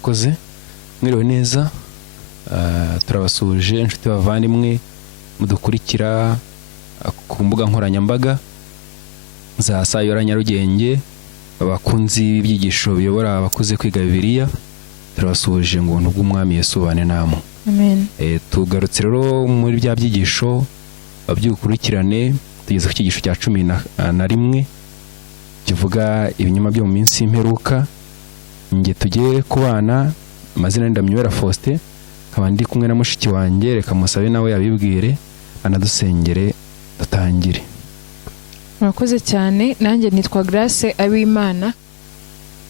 murakoze mwiriwe neza. Turabasuje inshuti bavandimwe mudukurikira ku mbuga nkoranyambaga za Sayora Nyarugenge, abakunzi b'ibyigisho biyobora abakuze kwiga Bibiliya. Turabasuje ngo ubuntu bw'Umwami Yesu bane namwe. Amen. Tugarutse rero muri bya byigisho babyukurikirane, tugeze ku cyigisho cya 11 kivuga ibinyoma byo mu minsi y'imperuka. Nge tugiye kubana, amazina Ndamyibera Faustin, nkaba ndi kumwe na mushiki wanjye. Reka musabe nawe yabibwire anadusengere dutangire. Murakoze cyane. Nanjye nitwa Grace Abimana.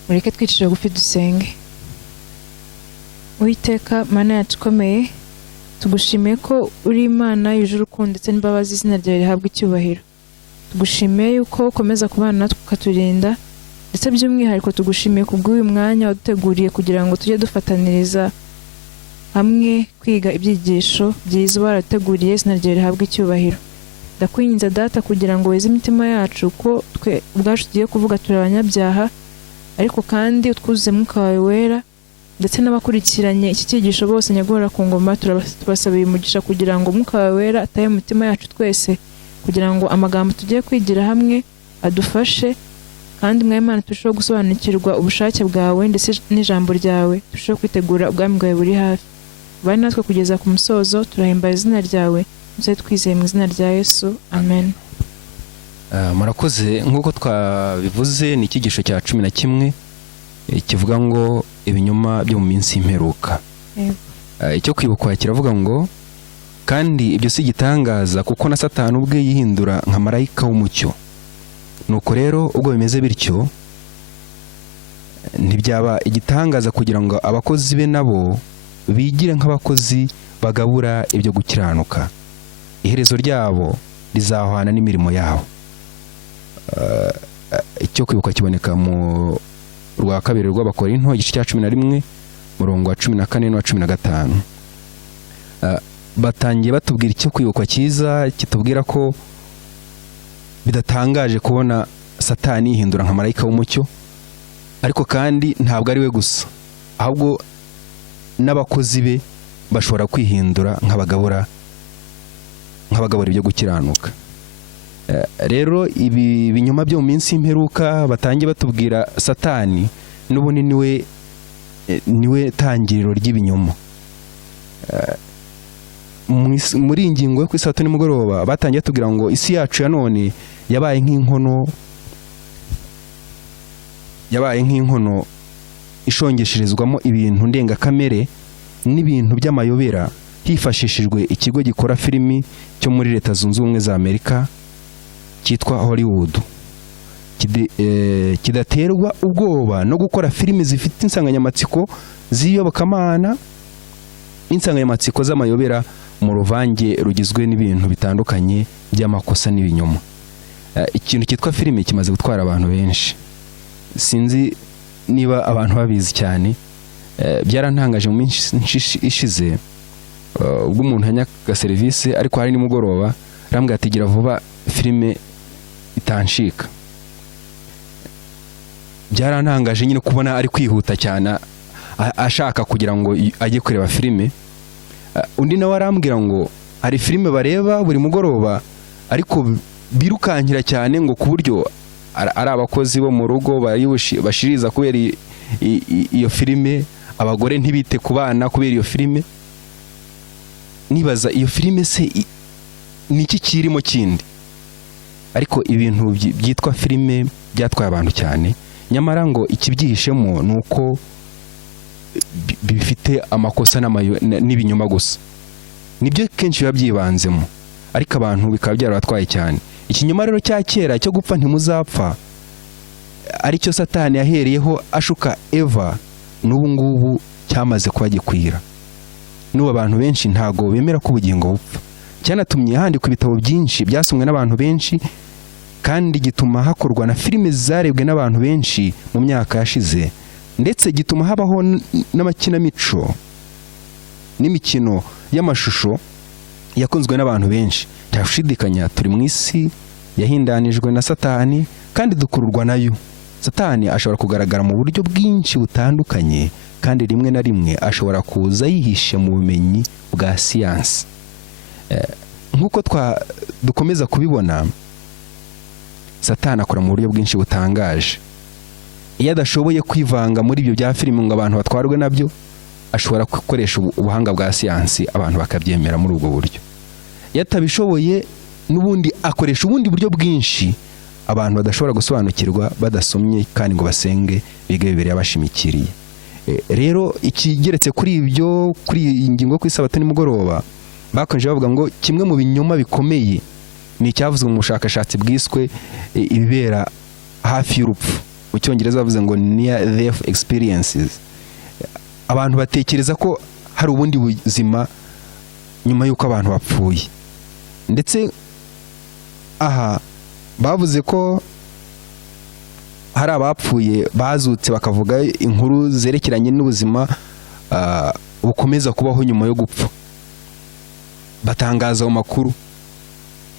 Mureke twicire gufi dusenge. Uwiteka Mana yacu ikomeye, tugushimiye ko uri Imana yuje urukundo ndetse n'imbabazi, izina ryawe rihabwa icyubahiro. Tugushimiye yuko ukomeza kubana natwe ukaturinda, ndetse by'umwihariko tugushimiye kubw'uyu mwanya waduteguriye kugira ngo tujye dufataniriza hamwe kwiga ibyigisho byiza warateguriye, izina ryawe rihabwa icyubahiro. Ndakwinginze Data kugira ngo weze imitima yacu, ko twe ubwacu tugiye kuvuga turi abanyabyaha, ariko kandi utwuzuze Mwuka wawe wera, ndetse n'abakurikiranye iki cyigisho bose nyagora ku ngoma tubasabira umugisha kugira ngo Mwuka wawe wera ataye mu mitima yacu twese, kugira ngo amagambo tugiye kwigira hamwe adufashe, kandi Mwami turusheho gusobanukirwa ubushake bwawe ndetse n'ijambo ryawe, turusheho kwitegura ubwami bwawe buri hafi. Bari natwe kugeza ku musozo, turahimbaza izina ryawe, muze twizeye mu izina rya Yesu. Amen. Murakoze. Nk'uko twabivuze, ni icyigisho cya 11 kivuga ngo ibinyoma byo mu minsi y'imperuka. Icyo kwibukwa kiravuga ngo kandi ibyo si gitangaza, kuko na Satani ubwe yihindura nka marayika w'umucyo. Nuko rero ubwo bimeze bityo, ntibyaba igitangaza kugira ngo abakozi be nabo bigire nk'abakozi bagabura ibyo gukiranuka. Iherezo ryabo rizahwana n'imirimo yabo. Icyo kwibuka kiboneka mu rwa kabiri rw'Abakorinto igice cya 11 murongo wa 14 na 15. Batangiye batubwira icyo kwibukwa cyiza kitubwira ko bidatangaje kubona Satani yihindura nka marayika w'umucyo, ariko kandi ntabwo ari we gusa, ahubwo n'abakozi be bashobora kwihindura nk'abagabura ibyo gukiranuka. Rero ibi binyoma byo mu minsi y'imperuka batangiye batubwira Satani n'ubundi niwe tangiriro ry'ibinyoma. Muri ingingo yo ku isabato nimugoroba batangiye tubwira ngo isi yacu ya none yabaye nk'inkono ishongesherezwamo ibintu ndengakamere n'ibintu by'amayobera, hifashishijwe ikigo gikora filimi cyo muri Leta Zunze Ubumwe za Amerika cyitwa Hollywood, kidaterwa ubwoba no gukora filimi zifite insanganyamatsiko z'iyobokamana n'insanganyamatsiko z'amayobera mu ruvange rugizwe n'ibintu bitandukanye by'amakosa n'ibinyoma. Ikintu cyitwa filimi kimaze gutwara abantu benshi. Sinzi niba abantu babizi cyane. Byarantangaje mu minsi ishize, ubwo umuntu yanyaga serivisi ariko hari nimugoroba rambwa atigira vuba filime itanshika. Byarantangaje nyine kubona ari kwihuta cyane ashaka kugira ngo ajye kureba filime. Undi nawe arambwira ngo hari filime bareba buri mugoroba ariko birukankira cyane, ngo ku buryo ari abakozi bo mu rugo bashiriza kubera iyo filime, abagore ntibite ku bana kubera iyo filime. Nibaza iyo filime se niki kirimo kindi? Ariko ibintu byitwa filime byatwaye abantu cyane, nyamara ngo ikibyihishemo nuko bifite amakosa n'ibinyoma gusa. Nibyo kenshi biba byibanzemo, ariko abantu bikaba byarabatwaye cyane. Ikinyoma rero cya kera cyo gupfa ntimuzapfa, aricyo Satani yahereyeho ashuka Eva, n'ubu ngubu cyamaze kuba gikwira. N'ubu abantu benshi ntago bemera ko ubugingo bupfa. Cyanatumye handikwa ibitabo byinshi byasomwe n'abantu benshi, kandi gituma hakorwa na filime zarebwe n'abantu benshi mu myaka yashize, ndetse gituma habaho n'amakinamico n'imikino y'amashusho yakunzwe n'abantu benshi. Ntashidikanya turi mu isi yahindanijwe na Satani kandi dukururwa nayo. Satani ashobora kugaragara mu buryo bwinshi butandukanye kandi rimwe na rimwe ashobora kuza yihishe mu bumenyi bwa siyansi. Nk'uko dukomeza kubibona, Satani akora mu buryo bwinshi butangaje. Iyo adashoboye kwivanga muri ibyo bya filime ngo abantu batwarwe nabyo, ashobora gukoresha ubuhanga bwa siyansi abantu bakabyemera muri ubwo buryo. Iyo atabishoboye, n'ubundi akoresha ubundi buryo bwinshi abantu badashobora gusobanukirwa badasomye kandi ngo basenge bige Bibiliya bashimikiriye. Rero ikigeretse kuri ibyo, kuri iyi ngingo ku Isabato nimugoroba, bakomeje bavuga ngo kimwe mu binyoma bikomeye ni icyavuzwe mu bushakashatsi bwiswe ibibera hafi y'urupfu. Mu Cyongereza bavuze ngo near death experiences. Abantu batekereza ko hari ubundi buzima nyuma y'uko abantu bapfuye. Ndetse aha bavuze ko hari abapfuye bazutse bakavuga inkuru zerekeranye n'ubuzima bukomeza kubaho nyuma yo gupfa, batangaza mu makuru.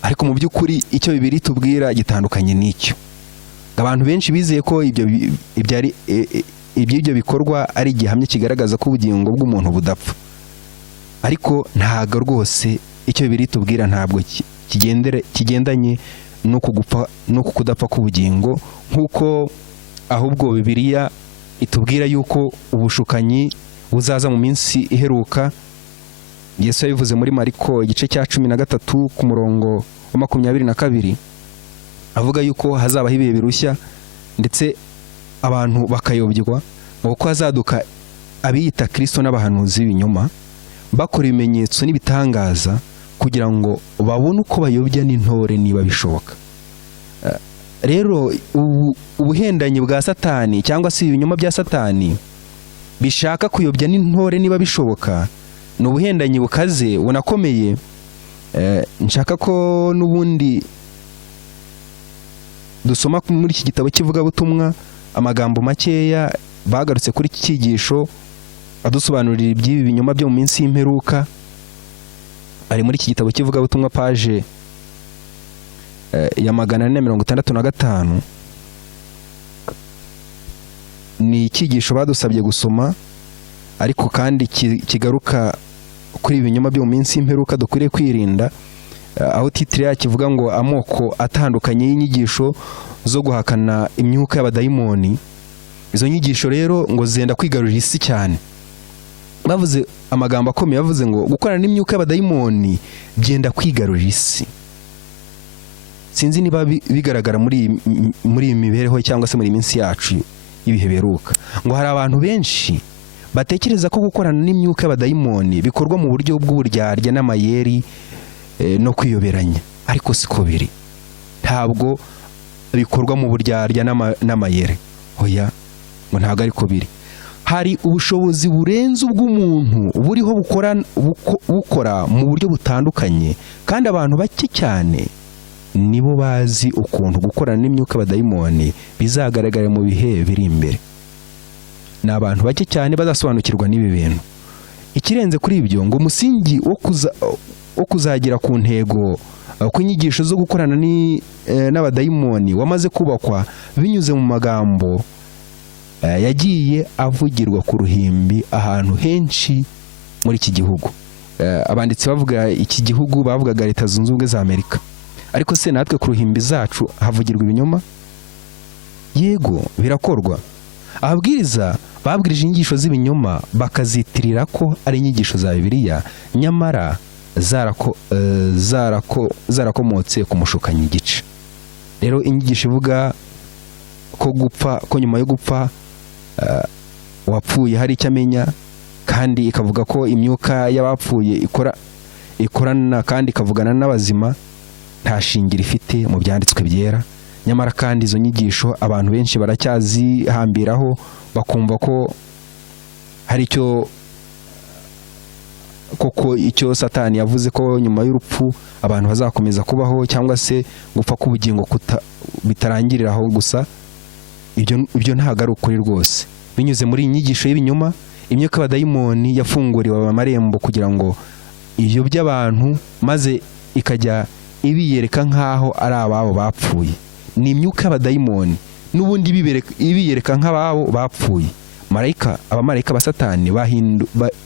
Ariko mu by'ukuri icyo Bibiliya itubwira gitandukanye n'icyo. Abantu benshi bizeye ko ibyo bikorwa ari igihamya kigaragaza ko ubugingo bw'umuntu budapfa. Ariko ntago rwose icyo Bibiliya itubwira ntabwo kigendanye no kugupfa no kudapfa k'ubugingo, nk'uko ahubwo Bibiliya itubwira yuko ubushukanyi buzaza mu minsi iheruka. Yesu yabivuze muri Mariko igice cya 13 ku murongo wa 22, avuga yuko hazabaho ibihe birushya ndetse abantu bakayobywa, ngo ko hazaduka abiyita Kristo n'abahanuzi b'ibinyoma bakora ibimenyetso n'ibitangaza kugira ngo babone uko bayobya n'intore niba bishoboka. Rero ubuhendanyi bwa Satani cyangwa se ibinyoma bya Satani bishaka kuyobya n'intore niba bishoboka ni ubuhendanyi bukaze bunakomeye. Nshaka ko n'ubundi dusoma muri iki gitabo cy'ivugabutumwa amagambo makeya bagarutse kuri iki cyigisho adusobanurira iby'ibi binyoma byo mu minsi y'imperuka. Ari muri iki gitabo cy'ivugabutumwa paje ya 465. Ni icyigisho badusabye gusoma, ariko kandi kigaruka kuri ibinyoma byo mu minsi y'imperuka dukwiriye kwirinda, aho titire yakivuga ngo amoko atandukanye y'inyigisho zo guhakana imyuka y'abadayimoni. Izo nyigisho rero ngo zenda kwigarurira isi cyane. Bavuze amagambo akomeye, bavuze ngo gukorana n'imyuka y'abadayimoni byenda kwigarurira isi. Sinzi niba bigaragara muri iyi mibereho cyangwa se muri minsi yacu y'ibihe beruka, ngo hari abantu benshi batekereza ko gukorana n'imyuka y'abadayimoni bikorwa mu buryo bw'uburyarya n'amayeri no kwiyoberanya. Ariko siko biri. Ntabwo bikorwa mu buryarya n'amayeri. Oya, ngo ntabwo ariko biri. Hari ubushobozi burenze ubw'umuntu buriho bukora mu buryo butandukanye, kandi abantu bake cyane nibo bazi ukuntu gukorana n'imyuka y'abadayimoni bizagaragara mu bihe biri imbere. Ni abantu bake cyane bazasobanukirwa n'ibi bintu. Ikirenze kuri ibyo, ngo umusingi wo kuzagera ku ntego kw'inyigisho zo gukorana n'abadayimoni wamaze kubakwa binyuze mu magambo yagiye avugirwa ku ruhimbi ahantu henshi muri iki gihugu. Abanditsi bavuga iki gihugu bavugaga Leta Zunze Ubumwe za Amerika. Ariko se natwe ku ruhimbi zacu havugirwa ibinyoma? Yego, birakorwa. Ababwiriza babwirije inyigisho z'ibinyoma bakazitirira ko ari inyigisho za Bibiliya, nyamara zarakomotse ku mushukanyi igice. Rero inyigisho ivuga ko nyuma yo gupfa wapfuye hari icyo amenya, kandi ikavuga ko imyuka y'abapfuye ikorana kandi ikavugana n'abazima, nta shingiro ifite mu byanditswe byera. Nyamara kandi izo nyigisho abantu benshi baracyazihambiraho, bakumva ko hari icyo Satani yavuze ko nyuma y'urupfu abantu bazakomeza kubaho, cyangwa se gupfa k'ubugingo bitarangirira aho gusa. Ibyo ntabwo ari ukuri rwose. Binyuze muri iyi nyigisho y'ibinyoma, imyuka y'abadayimoni yafunguriwe amarembo kugira ngo iyobye abantu, maze ikajya ibiyereka nk'aho ari ababo bapfuye. Ni imyuka y'abadayimoni n'ubundi ibiyereka nk'ababo bapfuye, abamarayika ba Satani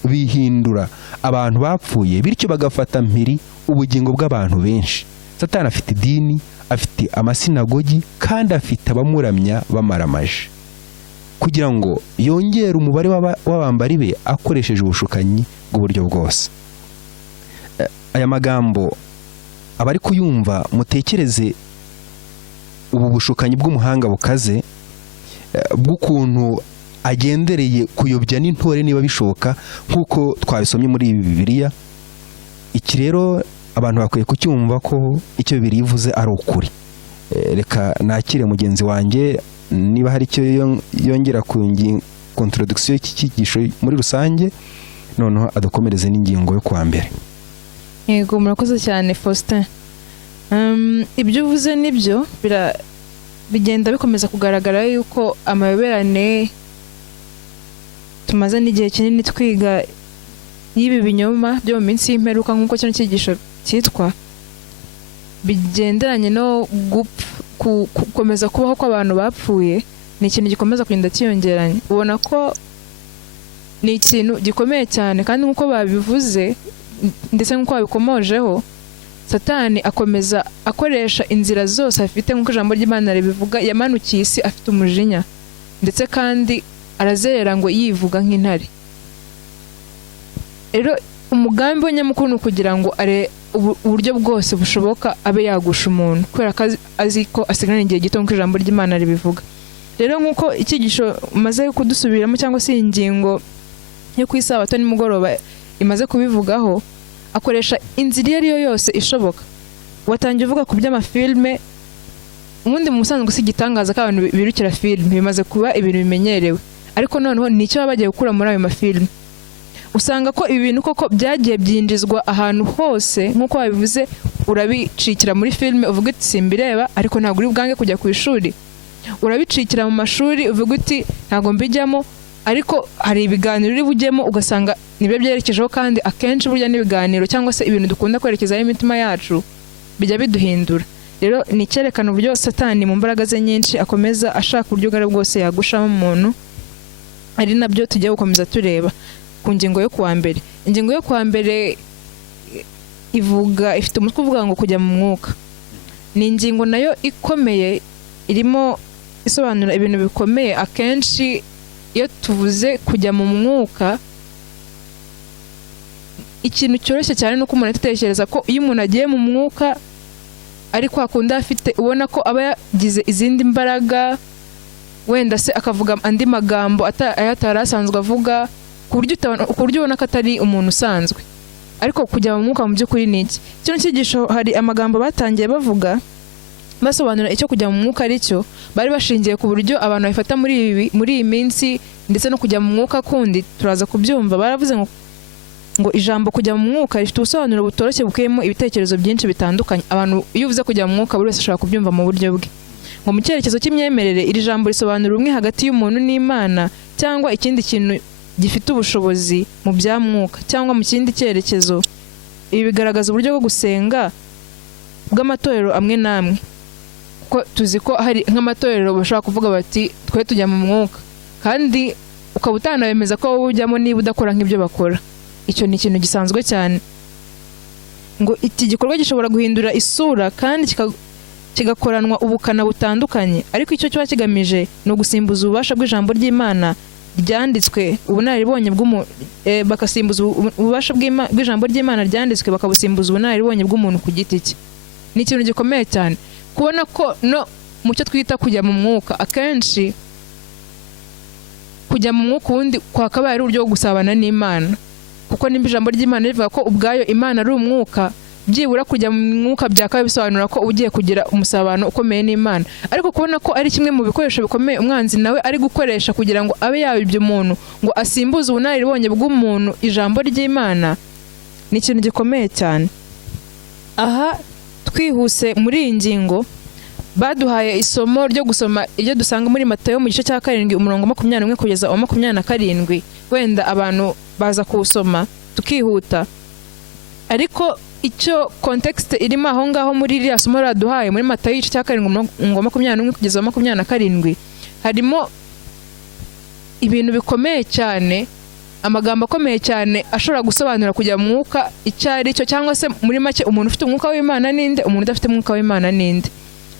bihindura abantu bapfuye, bityo bagafata mpiri ubugingo bw'abantu benshi. Satani afite idini, afite amasinagogi, kandi afite abamuramya bamaramaje kugira ngo yongere umubare w'abambari be akoresheje ubushukanyi bw'uburyo bwose. Aya magambo abari kuyumva mutekereze ubu bushukanyi bw'umuhanga bukaze bw'ukuntu agendereye kuyobya n'intore niba bishoboka nk'uko twabisomye muri Bibiliya. Iki rero abantu bakwiye kucyumva ko icyo Bibiliya ivuze ari ukuri. Reka nakire mugenzi wanjye niba hari icyo yongera ku introduction y'iki cyigisho muri rusange, noneho adukomereze n'ingingo yo kuwa mbere. Yego, murakoze cyane Faustin. Ibyo uvuze nibyo bigenda bikomeza kugaragara yuko amayoberane tumaze n'igihe kinini twiga y'ibi binyoma byo mu minsi y'imperuka nk'uko kino cyigisho cyitwa, bigenderanye no gukomeza kubaho kw'abantu bapfuye. Ni ikintu gikomeza kugenda cyiyongeranya. Ubona ko ni ikintu gikomeye cyane, kandi nk'uko babivuze ndetse nk'uko babikomojeho, Satani akomeza akoresha inzira zose afite nk'uko ijambo ry'Imana ribivuga. Yamanukiye isi afite umujinya, ndetse kandi arazerera ngo yivuga nk'intare. Rero umugambi we nyamukuru ni ukugira ngo uburyo bwose bushoboka abe yagusha umuntu, kubera ko azi ko asigarana igihe gito nk'uko ijambo ry'Imana ribivuga. Rero nk'uko icyigisho maze kudusubiramo cyangwa se ingingo yo ku isabato nimugoroba imaze kubivugaho, akoresha inzira iyo ari yo yose ishoboka. Watangiye uvuga ku by'amafilme. Ubundi mu musanzwe si igitangaza ko abantu birukira filme, bimaze kuba ibintu bimenyerewe, ariko noneho nicyo baba bagiye gukura muri ayo mafilme. Usanga ko ibi bintu koko byagiye byinjizwa ahantu hose, nk'uko babivuze. Urabicikira muri filme uvuga uti simbireba, ariko ntabwo uri bwange kujya ku ishuri. Urabicikira mu mashuri uvuga uti ntabwo mbijyamo, ariko hari ibiganiro uri bujyemo ugasanga nibyo byerekejeho. Kandi akenshi burya n'ibiganiro cyangwa se ibintu dukunda kwerekezaho imitima yacu bijya biduhindura. Rero ni icyerekana uburyo Satani mu mbaraga ze nyinshi akomeza ashaka uburyo bwari bwose yagushamo umuntu, ari nabyo tugiye gukomeza tureba ku ngingo yo kuwa mbere. Ingingo yo kuwa mbere ifite umutwe uvuga ngo kujya mu mwuka. Ni ingingo nayo ikomeye, irimo isobanura ibintu bikomeye. Akenshi iyo tuvuze kujya mu mwuka, ikintu cyoroshye cyane nuko umuntu atekereza ko iyo umuntu agiye mu mwuka ari kwa kundi afite, ubona ko aba yagize izindi mbaraga, wenda se akavuga andi magambo atari asanzwe avuga, ku buryo ubona ko atari umuntu usanzwe. Ariko kujya mu mwuka mu by'ukuri ni iki? Kino cyigisho hari amagambo batangiye bavuga basobanura icyo kujya mu mwuka ari cyo. Bari bashingiye ku buryo abantu babifata muri iyi minsi, ndetse no kujya mu mwuka kundi turaza kubyumva. Baravuze ngo ijambo kujya mu mwuka rifite ubusobanuro butoroshye bukuyemo ibitekerezo byinshi bitandukanye. Abantu iyo uvuze kujya mu mwuka, buri wese ashobora kubyumva mu buryo bwe. Ngo mu cyerekezo cy'imyemerere, iri jambo risobanura ubumwe hagati y'umuntu n'Imana, cyangwa ikindi kintu gifite ubushobozi mu bya mwuka, cyangwa mu kindi cyerekezo. Ibi bigaragaza uburyo bwo gusenga bw'amatorero amwe n'amwe, kuko tuzi ko hari nk'amatorero bashobora kuvuga bati twe tujya mu mwuka, kandi ukaba utanabemeza ko wowe ujyamo niba udakora nk'ibyo bakora. Icyo ni ikintu gisanzwe cyane. Ngo iki gikorwa gishobora guhindura isura kandi kigakoranwa ubukana butandukanye, ariko icyo kiba kigamije ni ugusimbuza ububasha bw'ijambo ry'Imana ryanditswe, ubunararibonye bakasimbuza ububasha bw'ijambo ry'Imana ryanditswe, bakabusimbuza ubunararibonye bw'umuntu ku giti cye. Ni ikintu gikomeye cyane kubona ko no mu cyo twita kujya mu mwuka, akenshi kujya mu mwuka ubundi kwakabaye ari uburyo bwo gusabana n'Imana, kuko nimba ijambo ry'Imana rivuga ko ubwayo Imana ari umwuka, byibura kujya mu mwuka byakabaye bisobanura ko ugiye kugira umusabano ukomeye n'Imana. Ariko kubona ko ari kimwe mu bikoresho bikomeye umwanzi nawe ari gukoresha kugira ngo abe yabibye umuntu, ngo asimbuze ubunararibonye bw'umuntu ijambo ry'Imana, ni ikintu gikomeye cyane. Aha twihuse muri iyi ngingo, baduhaye isomo ryo gusoma iryo dusanga muri Matayo mu gice cya 7 umurongo 21 kugeza 27. Wenda abantu baza kuwusoma tukihuta, ariko icyo context irimo aho ngaho muri iriya somo raduhaye muri Matayo igice cya 7 umurongo 21 kugeza 27, harimo ibintu bikomeye cyane, amagambo akomeye cyane ashobora gusobanura kujya mu mwuka icyo ari cyo, cyangwa se muri make umuntu ufite umwuka w'Imana ninde, umuntu udafite umwuka w'Imana ninde.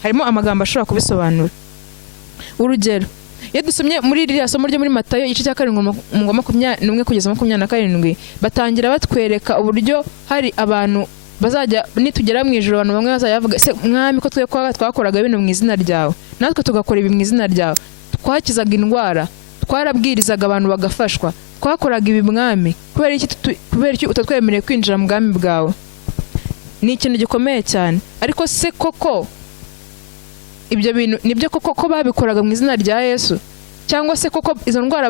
Harimo amagambo ashobora kubisobanura. Urugero, iyo dusomye muri iriya somo ryo muri Matayo igice cya 7:21 kugeza 27, batangira batwereka uburyo hari abantu bazajya nitugera mu ijuru, abantu bamwe bazajya bavuga se mwami ko twakoraga ibintu mu izina ryawe, natwe tugakora ibi mu izina ryawe, twakizaga indwara, twarabwirizaga abantu bagafashwa, twakoraga ibi mwami, kubera iki utatwemereye kwinjira mu bwami bwawe. Ni ikintu gikomeye cyane. Ariko se koko ibyo bintu nibyo koko babikoraga mu izina rya Yesu, cyangwa se koko izo ndwara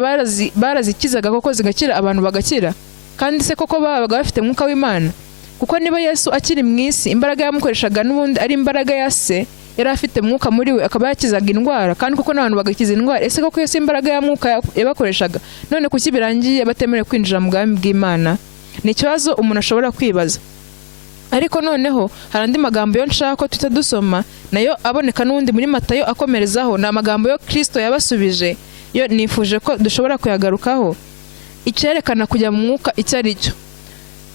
barazikizaga koko zigakira, abantu bagakira? Kandi se koko babaga bafite umwuka w'Imana? Kuko niba Yesu akiri mu isi, imbaraga yamukoreshaga n'ubundi ari imbaraga ya se, yari afite mwuka muri we, akaba yakizaga indwara, kandi koko n'abantu bagakiza indwara. Ese koko Yesu imbaraga ya mwuka yabakoreshaga, none kuki birangiye batemerewe kwinjira mu bwami bw'Imana? Ni ikibazo umuntu ashobora kwibaza. Ariko noneho hari andi magambo yo nshaka ko tuta dusoma, nayo aboneka n'undi muri Matayo akomerezaho, ni amagambo yo Kristo yabasubije, yo nifuje ko dushobora kuyagarukaho, icyerekana kujya mu mwuka icyo ari cyo.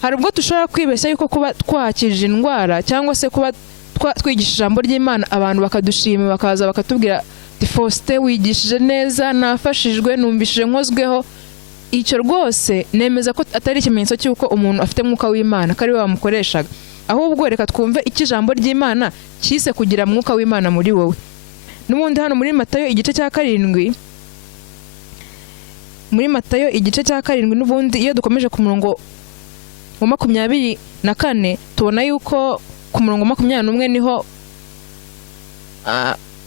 Hari ubwo dushobora kwibeshya yuko kuba twakije indwara, cyangwa se kuba twigisha ijambo ry'Imana abantu bakadushima, bakaza bakatubwira ati Faustin wigishije neza, nafashijwe, numvishije nkozweho. Icyo rwose nemeza ko atari ikimenyetso cy'uko umuntu afite mwuka w'Imana, kari we wamukoreshaga. Ahubwo reka twumve iki ijambo ry'Imana cyise kugira mwuka w'Imana muri wowe. N'ubundi hano muri Matayo igice cya 7, muri Matayo igice cya 7 n'ubundi iyo dukomeje ku murongo wa 24 tubona yuko ku murongo wa 21 niho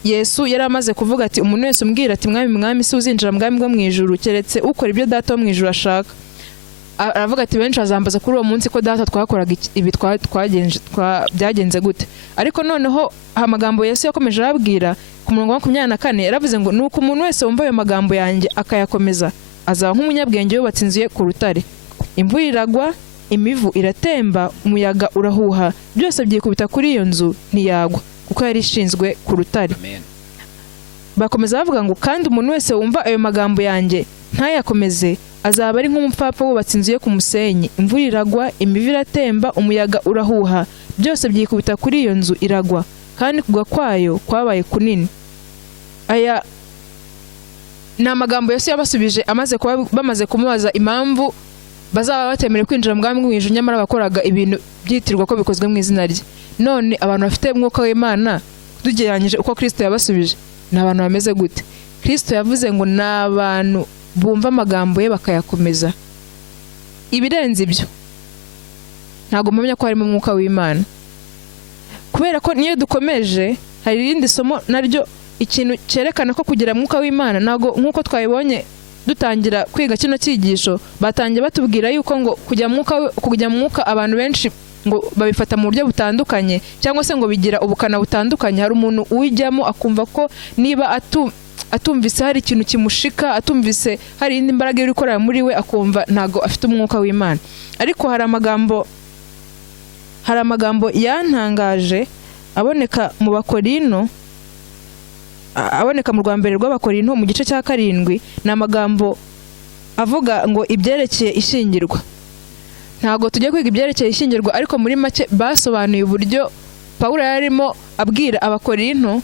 Yesu yari amaze kuvuga ati umuntu wese umbwira ati mwami mwami si uzinjira mu bwami bwo mu ijuru keretse ukora ibyo data wo mu ijuru ashaka. Aravuga ati benshi bazambaza kuri uwo munsi ko data twakoraga ibi byagenze gute. Ariko noneho amagambo Yesu yakomeje arabwira ku murongo wa 24 yaravuze ngo nuko umuntu wese wumva ayo magambo yanjye akayakomeza azaba nk'umunyabwenge yubatse inzu ye ku rutare. Imvura iragwa, imivu iratemba, umuyaga urahuha, byose byikubita kuri iyo nzu ntiyagwa, kuko yari ishinzwe ku rutare. Bakomeza bavuga ngo kandi umuntu wese wumva ayo magambo yanjye ntayakomeze azaba ari nk'umupfapfa wubatse inzu ye ku musenyi. Imvura iragwa, imivu iratemba, umuyaga urahuha, byose byikubita kuri iyo nzu iragwa, kandi kugwa kwayo kwabaye kunini. Aya ni amagambo Yesu yabasubije bamaze kumubaza impamvu bazaba batemerewe kwinjira mu bwami bw'ijuru nyamara bakoraga ibintu byitirwa ko bikozwe mu izina rye. None abantu bafite umwuka w'Imana tugereranyije uko Kristo yabasubije, ni abantu bameze gute? Kristo yavuze ngo ni abantu bumva amagambo ye bakayakomeza. Ibirenze ibyo ntabwo mpamya ko harimo umwuka w'Imana, kubera ko niyo dukomeje hari irindi somo naryo ikintu cyerekana ko kugira umwuka w'Imana ntabwo nk'uko twabibonye dutangira kwiga kino cyigisho, batangiye batubwira yuko ngo kujya mu mwuka abantu benshi ngo babifata mu buryo butandukanye, cyangwa se ngo bigira ubukana butandukanye. Hari umuntu uwijyamo akumva ko niba atumvise hari ikintu kimushika, atumvise hari indi mbaraga iri gukorera muri we, akumva ntago afite umwuka w'Imana. Ariko hari amagambo yantangaje aboneka mu Bakorinto, aboneka mu rwa mbere rw'Abakorinto mu gice cya 7, ni amagambo avuga ngo ibyerekeye ishyingirwa. Ntago tujye kwiga ibyerekeye ishyingirwa, ariko muri make basobanuye uburyo Pawulo yarimo abwira Abakorinto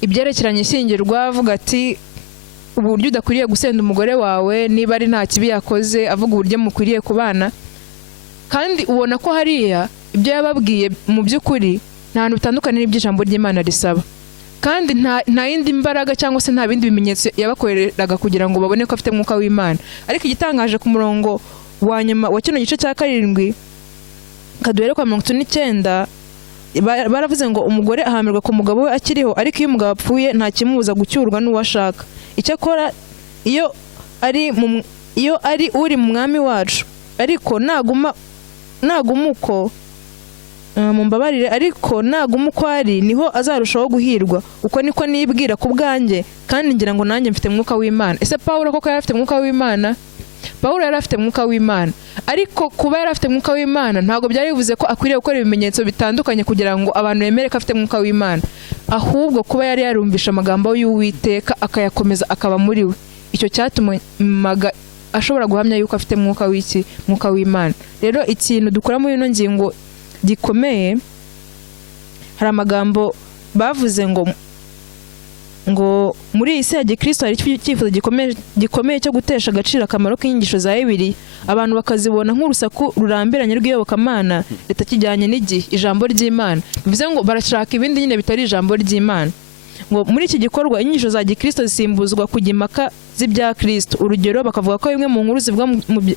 ibyerekeranye ishyingirwa, avuga ati uburyo udakwiriye gusenda umugore wawe niba ari nta kibi yakoze, avuga uburyo mukwiriye kubana. Kandi ubona ko hariya ibyo yababwiye mu by'ukuri nta hantu bitandukanye n'iby'ijambo ry'Imana risaba, kandi nta yindi mbaraga cyangwa se nta bindi bimenyetso yabakoreraga kugira ngo babone ko afite umwuka w'Imana. Ariko igitangaje ku murongo wa nyuma wa kino gice cya 7 kaduhere kwa 39 baravuze ngo umugore ahamirwa ku mugabo we akiriho, ariko iyo umugabo apfuye nta kimubuza gucyurwa n'uwo ashaka. Icyakora iyo ari uri mu mwami wacu, ariko naguma uko mumbabarire, ariko naguma uko ari niho azarushaho guhirwa. Uko niko nibwira ku bwanjye, kandi ngira ngo nanjye mfite umwuka w'Imana. Ese Pawulo koko yari afite umwuka w'Imana? Pawulo yari afite umwuka w'Imana, ariko kuba yari afite umwuka w'Imana ntabwo byari bivuze ko akwiriye gukora ibimenyetso bitandukanye kugira ngo abantu bemere ko afite umwuka w'Imana. Ahubwo kuba yari yarumvisha amagambo y'Uwiteka akayakomeza akaba muri we, icyo cyatumaga ashobora guhamya yuko afite mwuka w'Imana. Rero ikintu dukora muri ino ngingo gikomeye, hari amagambo bavuze ngo muri iyi si ya Gikristo hari icyifuzo gikomeye cyo gutesha agaciro akamaro k'inyigisho za Bibiliya, abantu bakazibona nk'urusaku rurambiranye rw'iyobokamana ritakijyanye n'igihe, ijambo ry'Imana. Bivuze ngo barashaka ibindi nyine bitari ijambo ry'Imana. Ngo muri iki gikorwa inyigisho za Gikristo zisimbuzwa kujya impaka z'ibya Kristo. Urugero bakavuga ko bimwe mu nkuru zivuga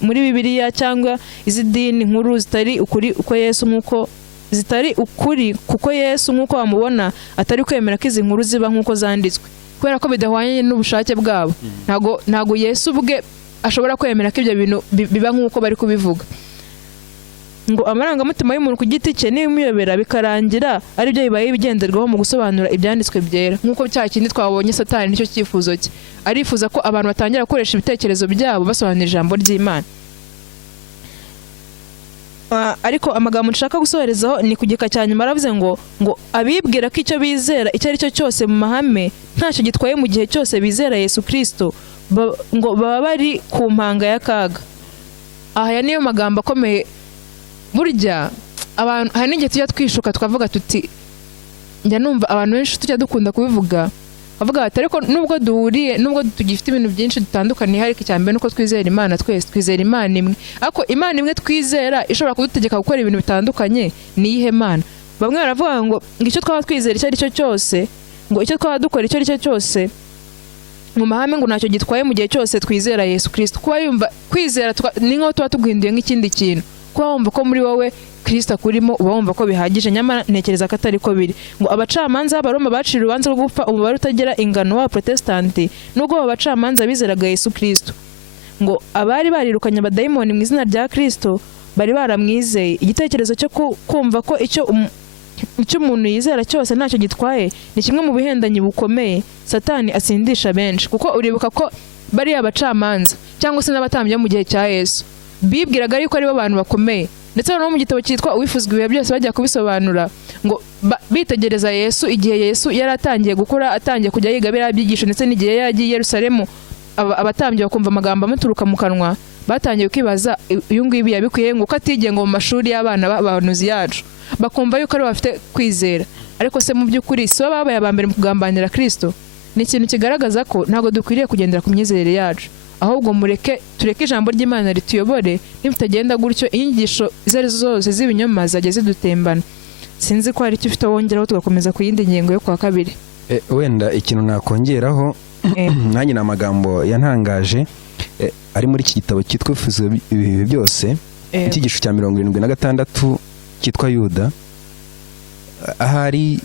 muri Bibiliya cyangwa iz'idini nkuru zitari ukuri uko Yesu nk'uko zitari ukuri kuko Yesu nk'uko bamubona atari kwemera ko izi nkuru ziba nk'uko zanditswe, kubera ko bidahwanye n'ubushake bwabo. Ntago Yesu ubwe ashobora kwemera ko ibyo bintu biba nk'uko bari kubivuga. Ngo amarangamutima y'umuntu ku giti cye n'ibimuyobera bikarangira ari byo bibaye bigenderwaho mu gusobanura ibyanditswe byera, nk'uko cya kindi twabonye Satani nicyo cyifuzo cye, arifuza ko abantu batangira gukoresha ibitekerezo byabo basobanura ijambo ry'Imana. Ariko amagambo nshaka gusoherezaho ni ku gika cya nyuma, aravuze ngo abibwira ko icyo bizera icyo ari cyo cyose mu mahame ntacyo gitwaye mu gihe cyose bizera Yesu Kristo, ngo baba bari ku mpanga y'akaga. Aya niyo magambo akomeye. Burya abantu hari n'igihe tujya twishuka twavuga tuti, njya numva abantu benshi tujya dukunda kubivuga, bavuga bati ariko nubwo tugifite ibintu byinshi dutandukanye, hari icyambere nuko twizera Imana, twese twizera Imana imwe. Ariko Imana imwe twizera ishobora kudutegeka gukora ibintu bitandukanye ni iyihe Mana? Bamwe baravuga ngo icyo twaba twizera icyo ari cyo cyose, ngo icyo twaba dukora icyo ari cyo cyose mu mahame ngo ntacyo gitwaye mu gihe cyose twizera Yesu Kristo. Kuba yumva kwizera ni nko tuba tuguhinduye nk'ikindi kintu, kuba wumva ko muri wowe Kristo akurimo uba wumva ko bihagije. Nyamara ntekereza ko atari ko biri. Ngo abacamanza b'Abaroma bacira urubanza rwo gupfa umubare utagira ingano wa Protestanti, nubwo abo bacamanza bizeraga Yesu Kristo. Ngo abari barirukanye abadayimoni mu izina rya Kristo bari baramwizeye. Igitekerezo cyo kumva ko icyo umuntu yizera cyose ntacyo gitwaye ni kimwe mu bihendanye bukomeye Satani asindisha benshi. Kuko uribuka ko bari abacamanza cyangwa se n'abatambyi mu gihe cya Yesu bibwiraga yuko ari bo bantu bakomeye, ndetse no mu gitabo cyitwa Uwifuzwa ibihe byose bajya kubisobanura ngo bitegereza Yesu igihe Yesu yari atangiye gukura, atangiye kujya yiga biriya byigisho, ndetse n'igihe yagiye i Yerusalemu abatambyi bakumva amagambo amuturuka mu kanwa, batangiye kwibaza uyu nguyu yabikwiye ngo atigiye ngo mu mashuri y'abana b'abahanuzi yacu, bakumva yuko ari bafite kwizera. Ariko se mu by'ukuri si bo babaye aba mbere mu kugambanira Kristo? Ni ikintu kigaragaza ko ntabwo dukwiriye kugendera ku myizerere yacu, ahubwo tureke ijambo ry'Imana rituyobore. Nibitagenda gutyo inyigisho izo ari zo zose z'ibinyoma zajya zidutembana. Sinzi ko hari icyo ufite wongeraho tugakomeza ku yindi ngingo yo kwa kabiri. Wenda ikintu nakongeraho nanjye ni amagambo yantangaje ari muri iki gitabo cyitwa Uwifuzwa ibihe byose, icyigisho cya 76 cyitwa Yuda. Ahari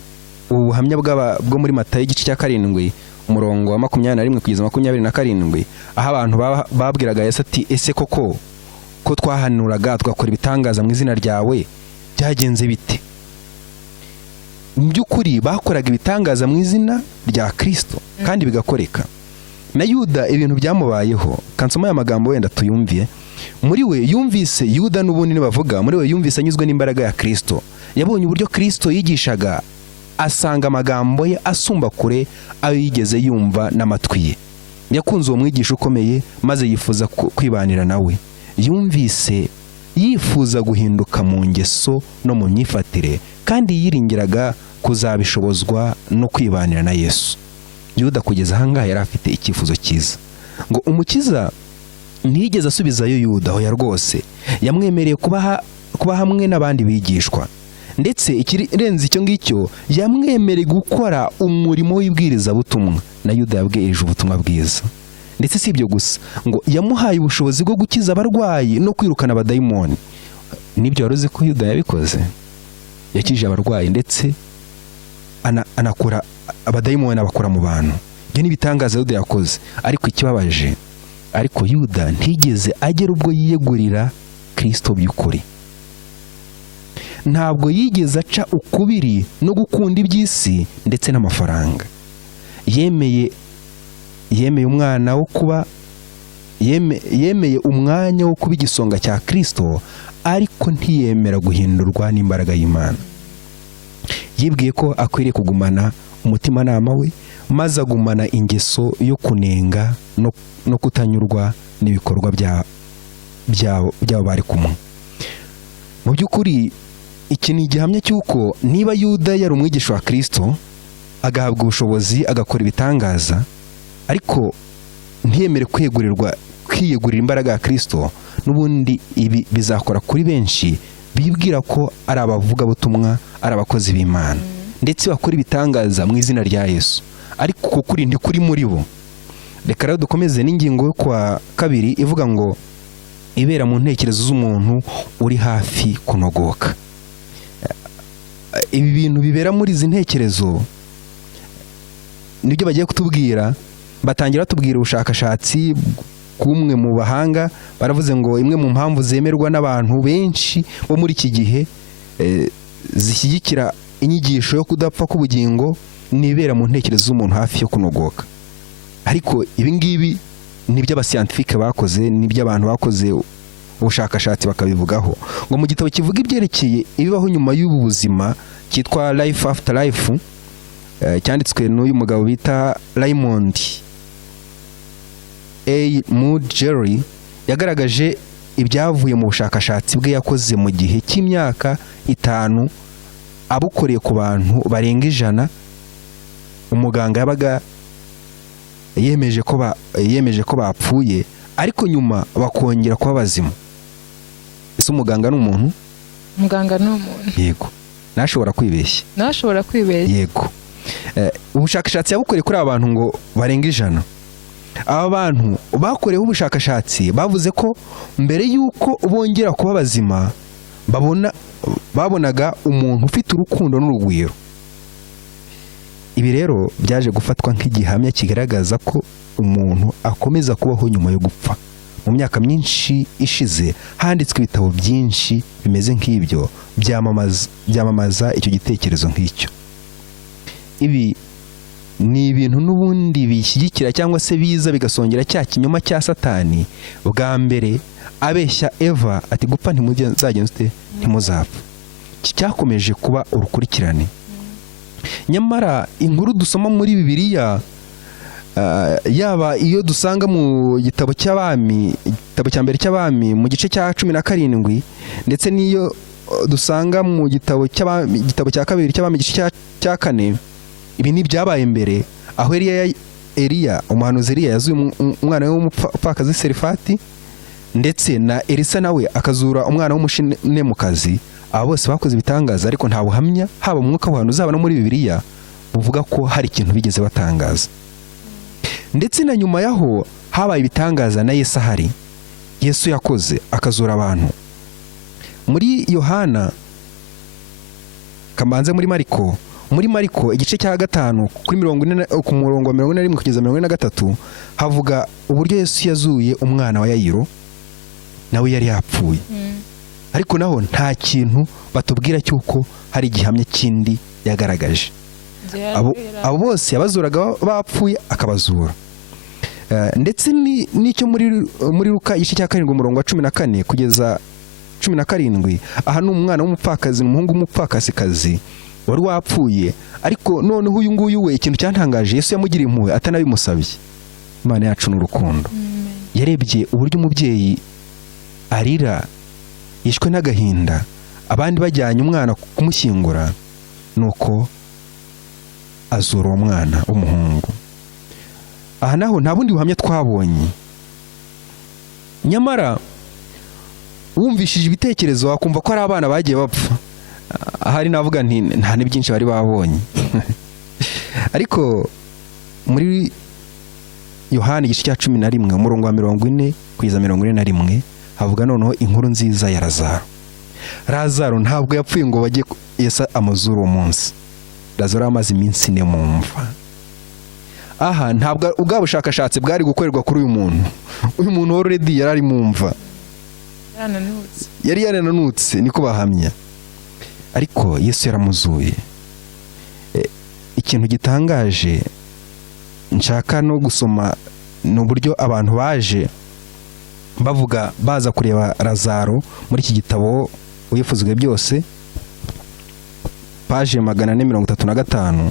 ubuhamya bwo muri Matayo igice cya 7 umurongo wa 21 kugeza 27, aho abantu babwiraga Yesu ati ese koko ko twahanuraga tugakora ibitangaza mu izina ryawe byagenze bite? Mu by'ukuri bakoraga ibitangaza mu izina rya Kristo kandi bigakoreka. Na Yuda ibintu byamubayeho, kansoma y'amagambo wenda tuyumviye. Muri we yumvise, Yuda n'ubundi bavuga, muri we yumvise anyuzwe n'imbaraga ya Kristo. Yabonye uburyo Kristo yigishaga, asanga amagambo ye asumba kure ayo yigeze yumva n'amatwi ye. Yakunze uwo mwigisha ukomeye maze yifuza kwibanira nawe. Yumvise yifuza guhinduka mu ngeso no mu myifatire, kandi yiringiraga kuzabishobozwa no kwibanira na Yesu. Yuda kugeza ahangaha yari afite icyifuzo cyiza. Ngo umukiza ntiyigeze asubizayo Yuda hoya rwose, yamwemereye kuba hamwe n'abandi bigishwa, ndetse ikirenze icyo ngicyo yamwemereye gukora umurimo w'ibwirizabutumwa. Na Yuda yabwirije ubutumwa bwiza. Ndetse si ibyo gusa, ngo yamuhaye ubushobozi bwo gukiza abarwayi no kwirukana abadayimoni. Nibyo waruzi ko Yuda yabikoze? Yakije abarwayi ndetse anakora abadayimoni abakora mu bantu. Ibyo ni ibitangaza Yuda yakoze. Ariko ikibabaje, ariko Yuda ntigeze agera ubwo yiyegurira Kristo by'ukuri. Ntabwo yigeze aca ukubiri no gukunda iby'isi ndetse n'amafaranga. Yemeye umwana wo kuba yemeye umwanya wo kuba igisonga cya Kristo, ariko ntiyemera guhindurwa n'imbaraga y'Imana. Yibwiye ko akwiriye kugumana umutimanama we maze agumana ingeso yo kunenga no kutanyurwa n'ibikorwa byabo bari kumwe. Mu by'ukuri iki ni igihamya cy'uko niba Yuda yari umwigisha wa Kristo agahabwa ubushobozi agakora ibitangaza, ariko ntiyemere kwiyegurira imbaraga ya Kristo, n'ubundi ibi bizakora kuri benshi bibwira ko ari abavugabutumwa, ari abakozi b'Imana, ndetse bakora ibitangaza mu izina rya Yesu, ariko uko kuri ndi kuri muri bo. Reka rero dukomeze n'ingingo yo kwa kabiri ivuga ngo ibera mu ntekerezo z'umuntu uri hafi kunogoka. Ibi bintu bibera muri izi ntekerezo nibyo bagiye kutubwira. Batangira batubwira ubushakashatsi bw'umwe mu bahanga, baravuze ngo imwe mu mpamvu zemerwa n'abantu benshi bo muri iki gihe zishyigikira inyigisho yo kudapfa k'ubugingo nibera mu ntekerezo z'umuntu hafi yo kunogoka. Ariko ibi ngibi nibyo abasiyantifike bakoze, nibyo abantu bakoze ubushakashatsi bakabivugaho, ngo mu gitabo kivuga ibyerekeye ibibaho nyuma y'ubu buzima cyitwa Life After Life, cyanditswe n'uyu mugabo bita Raymond A. Moody, yagaragaje ibyavuye mu bushakashatsi bwe yakoze mu gihe cy'imyaka 5 abukoreye ku bantu barenga 100. Umuganga yabaga yemeje ko bapfuye, ariko nyuma bakongera kuba bazima. Ese umuganga ni umuntu? Umuganga ni umuntu. Yego. Nashobora kwibeshya. Yego. Ubushakashatsi yabukoreye kuri abantu ngo barenga 100. Aba bantu bakoreyeho ubushakashatsi bavuze ko mbere y'uko bongera kuba bazima babonaga umuntu ufite urukundo n'urugwiro. Ibi rero byaje gufatwa nk'igihamya kigaragaza ko umuntu akomeza kubaho nyuma yo gupfa. Mu myaka myinshi ishize handitswe ibitabo byinshi bimeze nk'ibyo byamamaza icyo gitekerezo nk'icyo. Ibi ni ibintu n'ubundi bishyigikira cyangwa se biza bigasongera cya kinyoma cya Satani bwa mbere abeshya Eva ati gupfa ntimuzapfa. Cyakomeje kuba urukurikirane. Nyamara inkuru dusoma muri Bibiliya, yaba iyo dusanga mu gitabo cy'Abami, igitabo cya mbere cy'Abami mu gice cya 17, ndetse n'iyo dusanga mu gitabo cya kabiri cy'Abami igice cya 4, ibi ni byabaye mbere, aho Eliya umuhanuzi Eliya yazuye umwana w'umupfakazi Serifati, ndetse na Elisa nawe akazura umwana w'umushinemukazi. Aba bose bakoze ibitangaza, ariko nta buhamya haba mu mwuka w'abantu uzaba no muri Bibiliya buvuga ko hari ikintu bigeze batangaza. Ndetse na nyuma yaho habaye ibitangaza na Yesu ahari. Yesu yakoze akazura abantu. Muri Yohana, kamanze muri Mariko igice cya 5 kuri 40 ku murongo wa 41 kugeza 43 havuga uburyo Yesu yazuye umwana wa Yayiro, nawe yari yapfuye. Ariko naho nta kintu batubwira cyuko hari igihamya kindi yagaragaje. Abo bose yabazuraga bapfuye akabazura. Ndetse n'icyo muri Luka igice cya 7 umurongo wa 14 kugeza 17, aha ni umwana w'umupfakazi, umuhungu w'umupfakasikazi wari wapfuye, ariko noneho uyu nguyu we ikintu cyantangaje, Yesu yamugiriye impuhwe atanabimusabye. Imana yacu n'urukundo. Yarebye uburyo umubyeyi arira yishwe n'agahinda, abandi bajyanye umwana kumushyingura, nuko azura uwo mwana w'umuhungu. Aha naho nta bundi buhamya twabonye. Nyamara wumvishije ibitekerezo wakumva ko ari abana bagiye bapfa. Ahari navuga nti nta n'ibyinshi bari babonye. Ariko muri Yohana igice cya 11 umurongo wa 40 kugeza 41 havuga noneho inkuru nziza ya Lazaro ntabwo yapfuye ngo bajye Yesu amazuru uwo munsi. Lazaro amaze iminsi 4 mu mva. Aha ntabwo ubwa bushakashatsi bwari gukorerwa kuri uyu muntu. Uyu muntu already yari mu mva. Yari yarananutse niko bahamya. Ariko Yesu yaramuzuye. Ikintu gitangaje nshaka no gusoma n'uburyo abantu baje baza kureba Lazaro muri iki gitabo Uyifuzwe byose, paje 435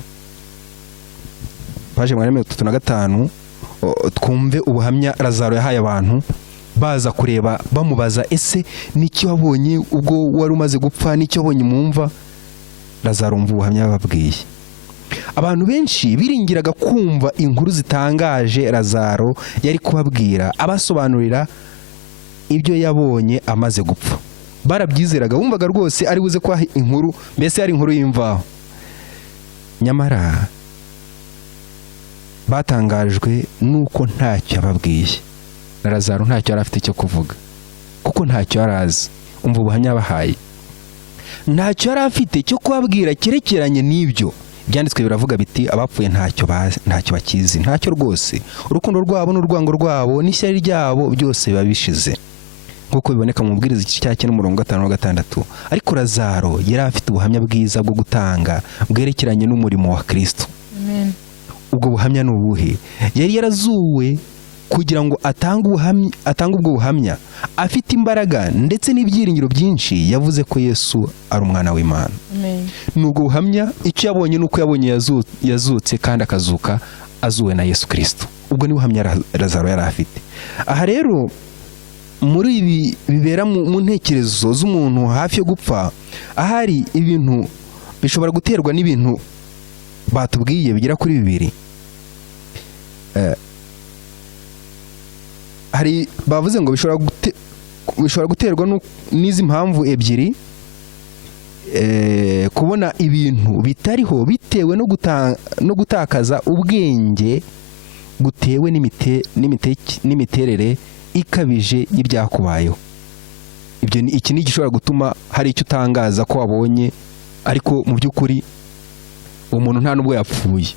paje 35 twumve ubuhamya Lazaro yahaye abantu baza kureba bamubaza ese n'icyo wabonye ubwo wari umaze gupfa n'icyo wabonye mumva. Lazaro umva ubuhamya babwiye. Abantu benshi biringiraga kumva inkuru zitangaje Lazaro yari kubabwira abasobanurira ibyo yabonye amaze gupfa. Barabyizeraga, bumvaga rwose ari buze kwa inkuru, mbese ari inkuru y'imvaho. Nyamara batangajwe nuko ntacyo ababwiye. Lazaro ntacyo yari afite cyo kuvuga kuko ntacyo yarazi. Umva ubuhamya bahaye. Ntacyo yari afite cyo kubabwira cyerekeranye n'ibyo. Byanditswe biravuga biti abapfuye ntacyo bakizi, ntacyo rwose. Urukundo rwabo n'urwango rwabo n'ishyari ryabo byose biba bishize, nk'uko biboneka mu mubwiriza igice cya 5:56. Ariko Lazaro yari afite ubuhamya bwiza bwo gutanga bwerekeranye n'umurimo wa Kristo. Amen. Ubwo buhamya ni ubuhe? Yari yarazuwe kugira ngo atange ubwo buhamya afite imbaraga ndetse n'ibyiringiro byinshi. Yavuze ko Yesu ari umwana w'Imana. Amen. Nubwo buhamya icyo yabonye nuko yabonye yazutse kandi akazuka azuwe na Yesu Kristo. Ubwo ni buhamya Lazaro yari afite. Aha rero muri ibi bibera mu ntekerezo z'umuntu hafi yo gupfa, ahari ibintu bishobora guterwa n'ibintu batubwiye bigira kuri 2. Hari bavuze ngo bishobora guterwa n'izi mpamvu 2. Kubona ibintu bitariho bitewe no gutakaza ubwenge gutewe n'imiterere ikabije y'ibyakubayeho. Iki ni gishobora gutuma hari icyo utangaza ko wabonye ariko mu by'ukuri umuntu nta nubwo yapfuye,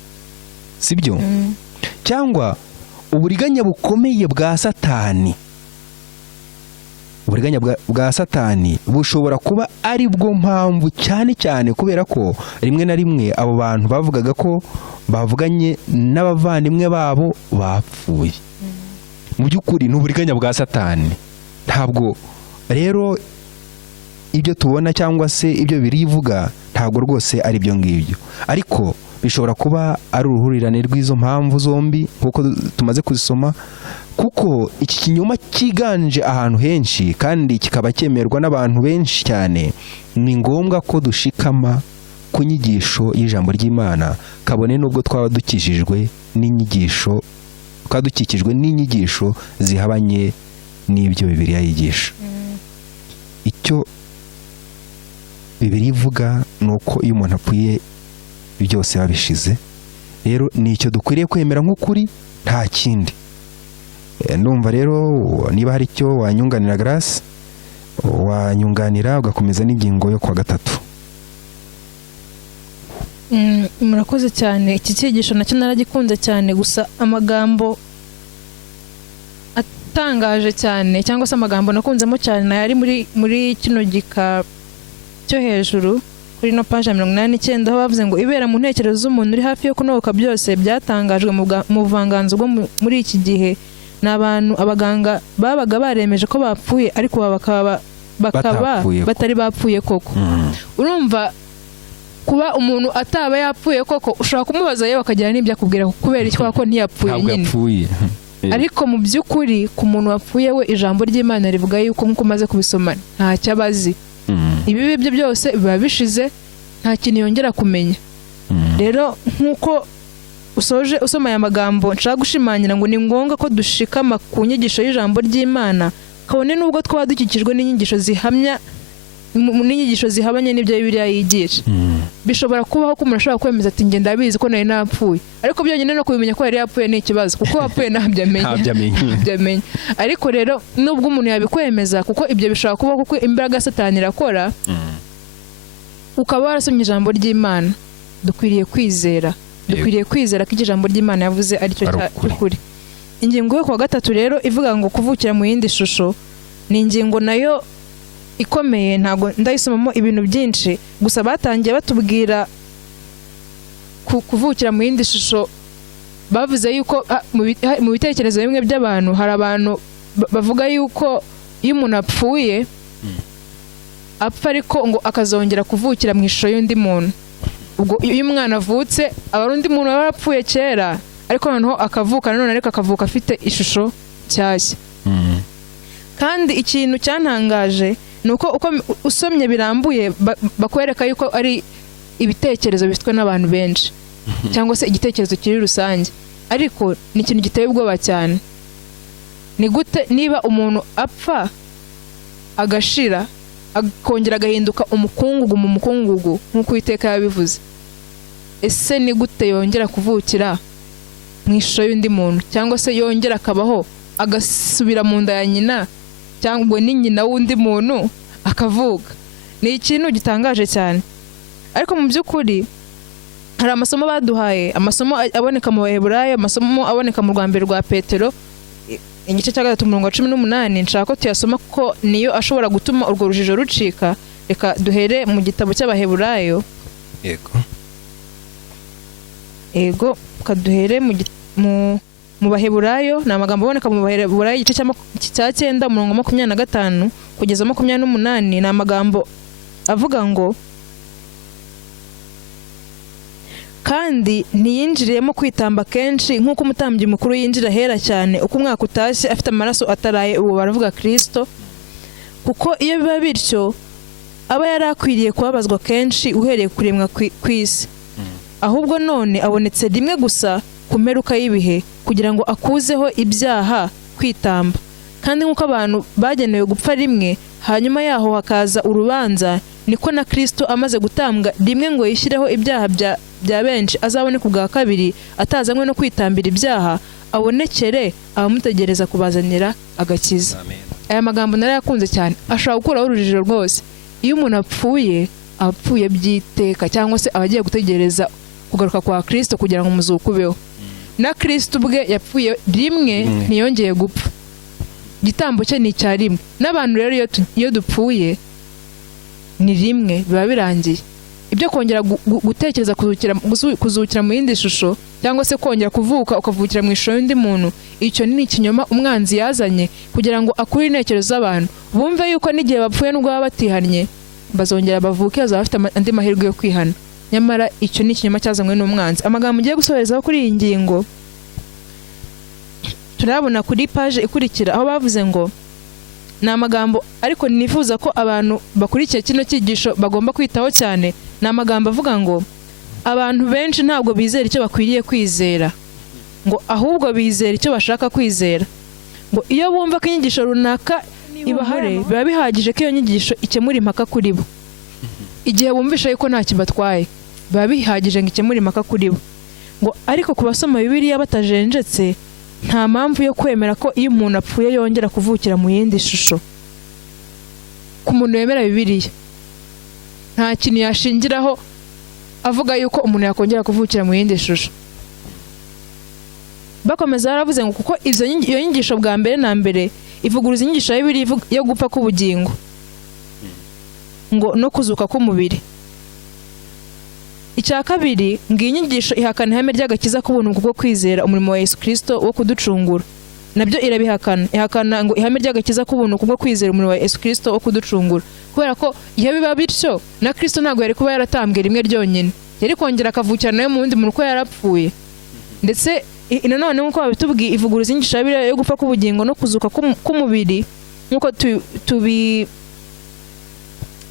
sibyo? Cyangwa uburiganya bukomeye bwa Satani. Uburiganya bwa Satani bushobora kuba ari bwo mpamvu cyane kubera ko rimwe na rimwe abo bantu bavugaga ko bavuganye n'abavandimwe babo bapfuye. Mu by'ukuri ni uburiganya bwa Satani. Ntabwo rero ibyo tubona cyangwa se ibyo birivuga ntabwo rwose ari byo ngibyo, ariko bishobora kuba ari uruhurirane rw'izo mpamvu zombi kuko tumaze kuzisoma, kuko iki kinyoma kiganje ahantu henshi kandi kikaba cyemerwa n'abantu benshi cyane. Ni ngombwa ko dushikama ku nyigisho y'ijambo ry'Imana, kabone nubwo twaba dukikijwe n'inyigisho zihabanye n'ibyo Bibiliya yigisha. Icyo Bibiliya ivuga ni uko iyo umuntu apfuye byose babishize. Rero ni icyo dukwiriye kwemera nk'ukuri, nta kindi. Ndumva rero niba hari icyo wanyunganira Grace, wanyunganira ugakomeza n'ingingo yo kwa 3. Murakoze cyane. Iki cyigisho nacyo naragikunze cyane, gusa amagambo atangaje cyane cyangwa se amagambo nakunzemo cyane yari muri kino gika cyo hejuru kuri no page 89 aho bavuze ngo ibera mu ntekerezo z'umuntu uri hafi yo kunoka byose byatangajwe mu buvanganzo bwo muri iki gihe. N'abantu abaganga babaga baremeje ko bapfuye ariko bakaba batari bapfuye koko. Urumva kuba umuntu ataba yapfuye koko ushobora kumubaza yewe akagira n'ibyo akubwira kubera icyo ko ntiyapfuye nyine. Ariko mu by'ukuri ku muntu wapfuye we ijambo ry'Imana rivuga yuko nkuko maze kubisoma nta cyabazi. Ibi byo byose biba bishize, nta kintu yongera kumenya. Rero nkuko usoje usoma aya magambo nshaka gushimangira ngo ni ngombwa ko dushikama ku nyigisho y'ijambo ry'Imana, kabone nubwo twaba dukikijwe n'inyigisho zihabanye n'ibyo Bibiliya yigisha. Bishobora kubaho ko umuntu ashobora kwemeza ati nge ndabizi ko nari napfuye, ariko byonyine no kubimenya ko yari yapfuye ni ikibazo, kuko wapfuye ntabyamenye. Ariko rero nubwo umuntu yabikwemeza, kuko ibyo bishobora kubaho kuko imbaraga Satani irakora, ukaba warasomye ijambo ry'Imana, dukwiriye kwizera ko ijambo ry'Imana yavuze ari cyo cy'ukuri. Ingingo yo kwa 3 rero ivuga ngo kuvukira mu yindi shusho, ni ingingo nayo ikomeye, ntago ndayisomamo ibintu byinshi, gusa batangiye batubwira kuvukira mu yindi shusho. Bavuze yuko mu bitekerezo bimwe by'abantu hari abantu bavuga yuko iyo umuntu apfuye apfa ariko ngo akazongera kuvukira mu ishusho y'undi muntu. Ubwo iyo umwana avutse aba ari undi muntu warapfuye kera, ariko noneho akavuka nanone ariko akavuka afite ishusho nshyashya. Kandi ikintu cyantangaje ni uko usomye birambuye bakwereka yuko ari ibitekerezo bifitwe n'abantu benshi cyangwa se igitekerezo kiri rusange, ariko ni ikintu giteye ubwoba cyane. Ni gute niba umuntu apfa agashira akongera agahinduka umukungugu mu mukungugu nk'uko Uwiteka yabivuze, ese ni gute yongera kuvukira mu ishusho y'undi muntu, cyangwa se yongera akabaho agasubira mu nda ya nyina cyangwa ni nyina w'undi muntu akavuka? Ni ikintu gitangaje cyane. Ariko mu by'ukuri hari amasomo baduhaye, amasomo aboneka mu Baheburayo, amasomo aboneka mu Rwambere rwa Petero igice cya 3:18, nshaka ko tuyasoma ko niyo ashobora gutuma urwo rujijo rucika. Reka duhere mu gitabo cy'Abaheburayo. Ego kaduhere mu Baheburayo. Ni amagambo aboneka mu Baheburayo igice cya 9:25 kugeza 28. Ni amagambo avuga ngo kandi ntiyinjiriyemo kwitamba kenshi nk'uko umutambyi mukuru yinjira hera cyane uko umwaka utashye afite amaraso ataraye, ubu baravuga Kristo, kuko iyo biba bityo aba yari akwiriye kubabazwa kenshi uhereye kuremwa kw'isi. Ahubwo none abonetse rimwe gusa ku mperuka y'ibihe kugira ngo akuzeho ibyaha kwitamba. Kandi nk'uko abantu bagenewe gupfa rimwe hanyuma yaho hakaza urubanza, niko na Kristo amaze gutambwa rimwe ngo yishyireho ibyaha bya benshi azabone ku bwa kabiri atazanywe no kwitambira ibyaha, abonekere abamutegereza kubazanira agakiza. Aya magambo narayakunze cyane, ashobora gukuraho urujijo rwose. Iyo umuntu apfuye byiteka, cyangwa se abagiye gutegereza kugaruka kwa Kristo kugira ngo umuzuko ubeho. Na Kristo ubwe yapfuye rimwe ntiyongeye gupfa, igitambo cye ni icya rimwe. N'abantu rero iyo dupfuye ni rimwe, biba birangiye. Ibyo kongera gutekereza kuzukira mu yindi shusho, cyangwa se kongera kuvuka ukavukira mu ishusho y'undi muntu, icyo ni ikinyoma umwanzi yazanye kugira ngo akure intekerezo z'abantu, bumve yuko n'igihe bapfuye n'ubwo baba batihannye bazongera bavuke, bazaba bafite andi mahirwe yo kwihana. Nyamara icyo ni ikinyoma cyazanywe n'umwanzi. Amagambo ugiye gusohorezaho kuri iyi ngingo turabona kuri page ikurikira, aho bavuze ngo ni amagambo ariko nifuza ko abantu bakurikiye kino cyigisho bagomba kwitaho cyane. Ni amagambo avuga ngo abantu benshi ntabwo bizera icyo bakwiriye kwizera, ngo ahubwo bizera icyo bashaka kwizera. Ngo iyo bumva ko inyigisho runaka ibahare, biba bihagije ko iyo nyigisho ikemura impaka kuri bo. Igihe bumvisha yuko nta kibatwaye, biba bihagije ngo ikemure impaka kuri bo. Ngo ariko ku basoma Bibiliya batajenjetse, nta mpamvu yo kwemera ko iyo umuntu apfuye yongera kuvukira mu yindi shusho. Ku muntu wemera Bibiliya, nta kintu yashingiraho avuga yuko umuntu yakongera kuvukira mu yindi shusho. Bakomeza baravuze ngo kuko iyo nyigisho bwa mbere na mbere ivuguruza inyigisho ya Bibiliya yo gupfa k'ubugingo ngo no kuzuka k'umubiri. Icya kabiri, ngo iyi nyigisho ihakana ihame ry'agakiza k'ubuntu kubwo kwizera umurimo wa Yesu Kristo wo kuducungura. Nabyo irabihakana, ihakana ngo ihame ry'agakiza k'ubuntu kubwo kwizera umurimo wa Yesu Kristo wo kuducungura. Kubera ko iyo biba bityo, na Kristo ntabwo yari kuba yaratambwe rimwe ryonyine, yari kongera akavukira nawe mu wundi muntu ko yarapfuye. Ndetse nanone nk'uko babitubwiye, ivuguruza inyigisho ya Bibiliya yo gupfa k'ubugingo no kuzuka k'umubiri, nk'uko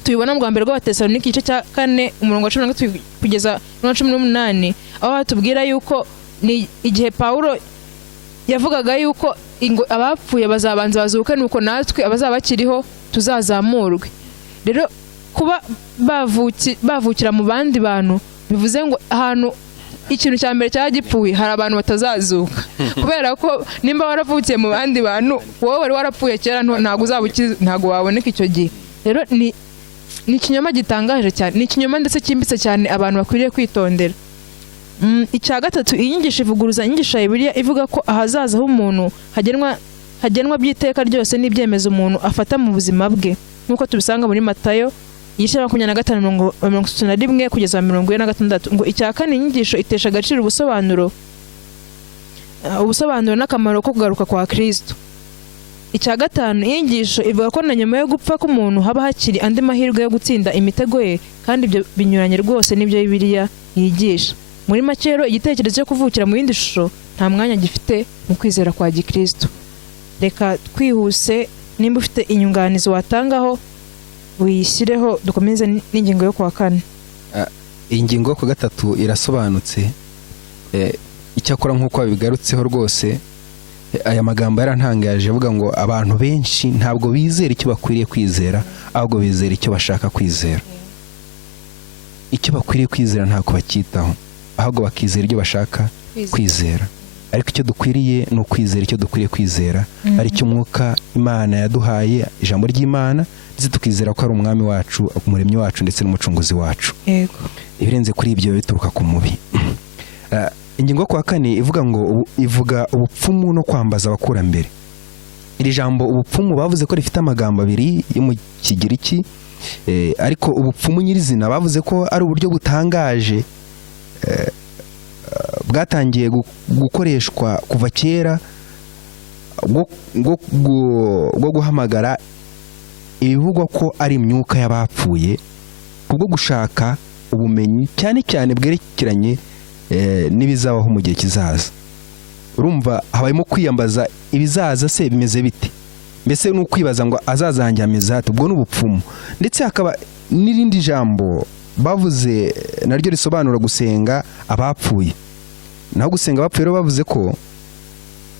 tubibona mu Rwambere rw'Abatesalonike igice cya 4:13 kugeza 18, aho hatubwira yuko ni igihe Pawulo yavugaga yuko abapfuye bazabanza bazuke, nuko natwe abazaba bakiriho tuzazamurwe. Rero kuba bavukira mu bandi bantu bivuze ngo ahantu ikintu cya mbere cyagipfuye hari abantu batazazuka, kubera ko nimba waravukiye mu bandi bantu, wowe wari warapfuye kera, ntago waboneka icyo gihe. Rero ni ikinyoma gitangaje cyane, ni ikinyoma ndetse cyimbitse cyane abantu bakwiriye kwitondera. Icya gatatu, inyigisho ivuguruza inyigisho ya Bibiliya ivuga ko ahazaza h'umuntu hagenwa by'iteka ryose n'ibyemezo umuntu afata mu buzima bwe, nk'uko tubisanga muri Matayo igice 25:31 kugeza 46. Ngo icya kane, inyigisho itesha agaciro ubusobanuro n'akamaro ko kugaruka kwa Kristo. Icya gatanu, inyigisho ivuga ko na nyuma yo gupfa k'umuntu haba hakiri andi mahirwe yo gutsinda imitego ye, kandi ibyo binyuranye rwose n'ibyo Bibiliya yigisha. Muri make rero, igitekerezo cyo kuvukira mu yindi shusho nta mwanya gifite mu kwizera kwa gikristo. Reka twihuse, nimba ufite inyunganizi watangaho uyishyireho, dukomeze n'ingingo yo kuwa kane. Iyi ngingo yo ku gatatu irasobanutse, icyakora nk'uko babigarutseho rwose. Aya magambo yarantangaje avuga ngo abantu benshi ntabwo bizera icyo bakwiriye kwizera, ahubwo bizera icyo bashaka kwizera. Icyo bakwiriye kwizera ntabwo bacyitaho, ahubwo bakizera ibyo bashaka kwizera. Ariko icyo dukwiriye ni ukwizera icyo dukwiriye kwizera, ari cyo Umwuka Imana yaduhaye, ijambo ry'Imana, ndetse tukizera ko ari umwami wacu, umuremyi wacu ndetse n'umucunguzi wacu. Yego. Ibirenze kuri ibyo bituruka ku mubi. Ingingo yo kuwa kane ivuga ngo ivuga ubupfumu no kwambaza abakurambere. Iri jambo ubupfumu bavuze ko rifite amagambo abiri yo mu Kigiriki, ariko ubupfumu nyirizina bavuze ko ari uburyo butangaje bwatangiye gukoreshwa kuva kera bwo guhamagara ibivugwa ko ari imyuka y'abapfuye kubwo gushaka ubumenyi cyane cyane bwerekeranye n'ibizabaho mu gihe kizaza. Urumva habayemo kwiyambaza ibizaza se bimeze bite, mbese ni ukwibaza ngo azazanjye ameze ate, ubwo n'ubupfumu. Ndetse hakaba n'irindi jambo bavuze naryo risobanura gusenga abapfuye. Naho gusenga abapfuye rero bavuze ko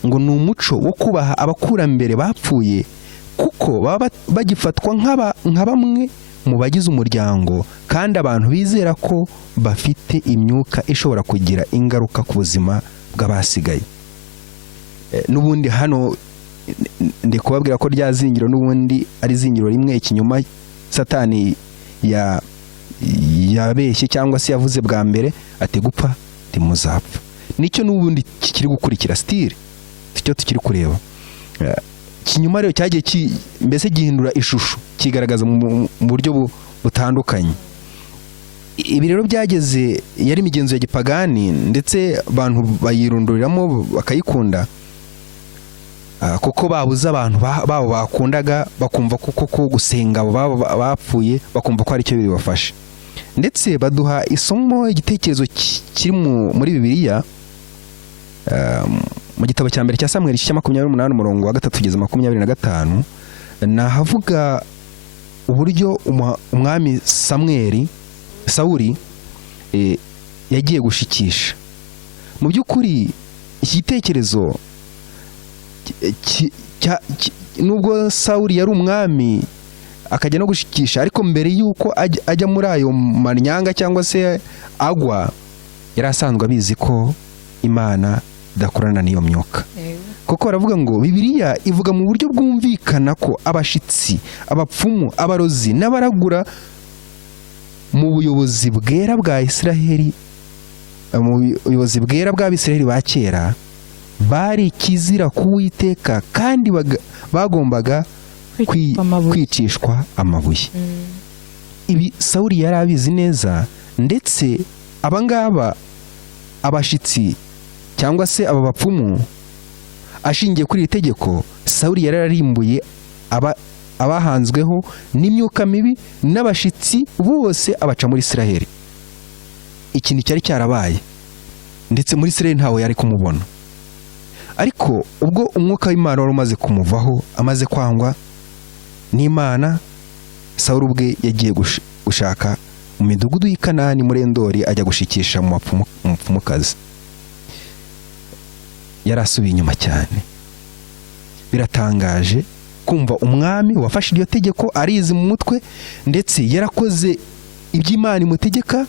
ngo ni umuco wo kubaha abakurambere bapfuye, kuko baba bagifatwa nka bamwe mu bagize umuryango, kandi abantu bizera ko bafite imyuka ishobora kugira ingaruka ku buzima bw'abasigaye. N'ubundi hano ndi kubabwira ko rya zingiro n'ubundi ari zingiro rimwe ikinyoma Satani yabeshye cyangwa se yavuze bwa mbere ati gupfa timuzapfa. Nicyo n'ubundi kikiri gukurikira style, icyo tukiri kureba. Kinyuma rero cyagiye mbese gihindura ishusho, kigaragaza mu buryo butandukanye. Ibi rero byageze yari imigenzo ya gipagani, ndetse abantu bayirunduriramo bakayikunda, kuko babuze abantu babo bakundaga, bakumva ko gusenga abo bapfuye bakumva ko ari cyo bibafasha. Ndetse baduha isomo, igitekerezo kiri muri Bibiliya, mu gitabo cya mbere cya Samweli cya 28 umurongo wa 3 kugeza 25, nahavuga uburyo umwami Sawuli yagiye gushikisha. Mu by'ukuri iki gitekerezo nubwo Sawuli yari umwami akajya no gushikisha, ariko mbere yuko ajya muri ayo manyanga cyangwa se agwa, yari asanzwe abizi ko Imana idakorana n'iyo myuka. Kuko baravuga ngo Bibiliya ivuga mu buryo bwumvikana ko abashitsi, abapfumu, abarozi n'abaragura mu buyobozi bwera bwa Isiraheli, mu buyobozi bwera bw'Abisiraheli ba kera, bari kizira kuwiteka, kandi bagombaga kwicishwa amabuye. Ibi Sawuli yari abizi neza, ndetse abangaba abashitsi cyangwa se aba bapfumu, ashingiye kuri iri tegeko, Sawuli yararimbuye abahanzweho n'imyuka mibi n'abashitsi bose abaca muri Isiraheli. Ikintu cyari cyarabaye, ndetse muri Isiraheli ntawe yari kumubona. Ariko ubwo umwuka w'Imana wari umaze kumuvaho, amaze kwangwa n'Imana, Sawuli ubwe yagiye gushaka mu midugudu y'i Kanani muri Endori, ajya gushikisha mu mupfumukazi. Yarasubiye inyuma cyane. Biratangaje kumva umwami wafashe iryo tegeko arizi mu mutwe, ndetse yarakoze iby'Imana imutegeka,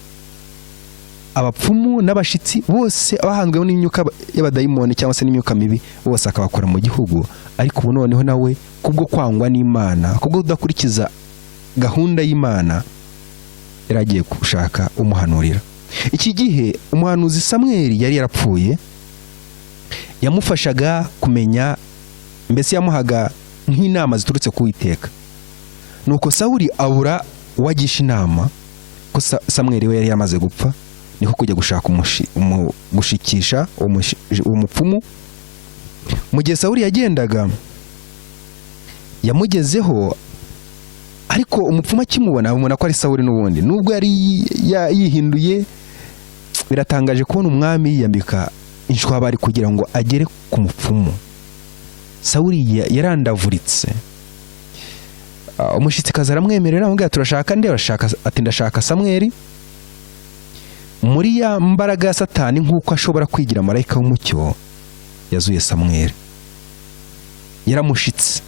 abapfumu n'abashitsi bose abahanzweho n'imyuka y'abadayimoni cyangwa se n'imyuka mibi bose akabakora mu gihugu. Ariko ubu noneho nawe kubwo kwangwa n'Imana, kubwo kudakurikiza gahunda y'Imana, yaragiye gushaka umuhanurira. Iki gihe umuhanuzi Samweli yari yarapfuye, yamufashaga kumenya, mbese yamuhaga nk'inama ziturutse ku Uwiteka. Nuko Sawuli abura uwagisha inama, ko Samweli we yari yamaze gupfa, niko kujya gushaka gushikisha umupfumu. Mu gihe Sawuli yagendaga, yamugezeho, ariko umupfumu akimubona abona ko ari Sawuli n'ubundi, nubwo yari yihinduye. Biratangaje kubona umwami yiyambika inshwabari kugira ngo agere ku mupfumu. Sawuli yarandavuritse. Umushitsikazi aramwemerera amubwira turashaka nde, ati ndashaka Samweli. Muri ya mbaraga ya Satani nk'uko ashobora kwigira marayika w'umucyo, yazuye Samweli. Yaramushitse,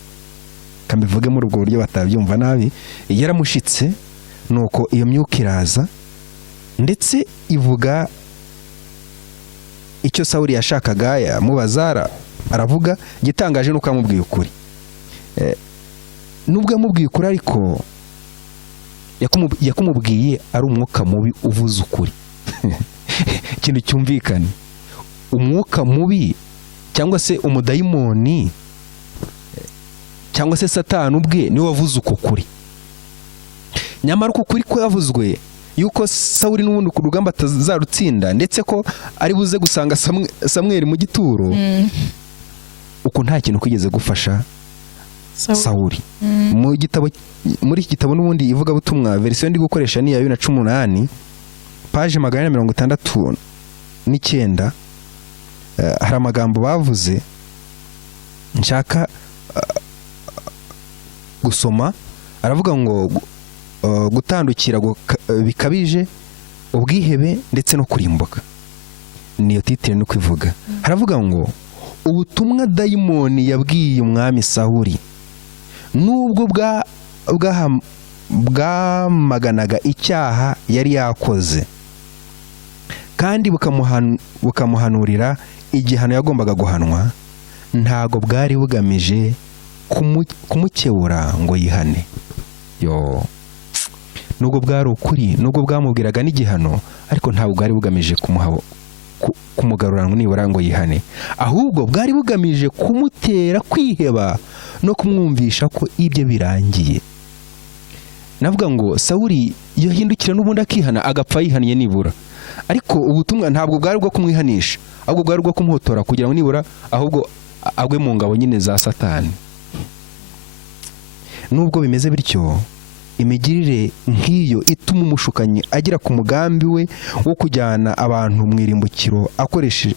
kambivuge muri ubwo buryo batabyumva nabi, yaramushitse. Nuko iyo myuka iraza ndetse ivuga icyo Sawuli yashakaga, yamubaza, aravuga. Gitangaje nuko amubwiye ukuri. Nubwo amubwiye ukuri ariko yakumubwiye ari umwuka mubi uvuze ukuri. Ikintu cyumvikane, umwuka mubi cyangwa se umudayimoni cyangwa se Satani ubwe niwe wavuze uko kuri. Nyamara uko kuri ko yavuzwe yuko Sawuli n'ubundi ku rugamba atazarutsinda, ndetse ko ari buze gusanga Samweli mu gituro, uko nta kintu kwigeze gufasha Sawuli. Muri iki gitabo n'ubundi ivuga butumwa, verisiyo ndi gukoresha ni ya 2018, page 469, hari amagambo bavuze nshaka gusoma. Aravuga ngo gutandukira bikabije, ubwihebe ndetse no kurimbuka. Niyo titire no kwivuga. Haravuga ngo ubutumwa dayimoni yabwiye umwami Sawuli, nubwo bwamaganaga icyaha yari yakoze kandi bukamuhanurira igihano yagombaga guhanwa, ntago bwari bugamije kumukebura ngo yihane. Nubwo bwari ukuri, nubwo bwamubwiraga n'igihano, ariko ntabwo bwari bugamije kumugarura nibura ngo yihane, ahubwo bwari bugamije kumutera kwiheba no kumwumvisha ko ibyo birangiye. Navuga ngo Sawuli yohindukira n'ubundi akihana, agapfa yihaniye nibura, ariko ubutumwa ntabwo bwari bwo kumwihanisha, ahubwo bwari bwo kumuhotora kugira ngo nibura ahubwo agwe mu ngabo nyine za Satani. Nubwo bimeze bityo, imigirire nk'iyo ituma umushukanyi agira ku mugambi we wo kujyana abantu mu irimbukiro akoresheje.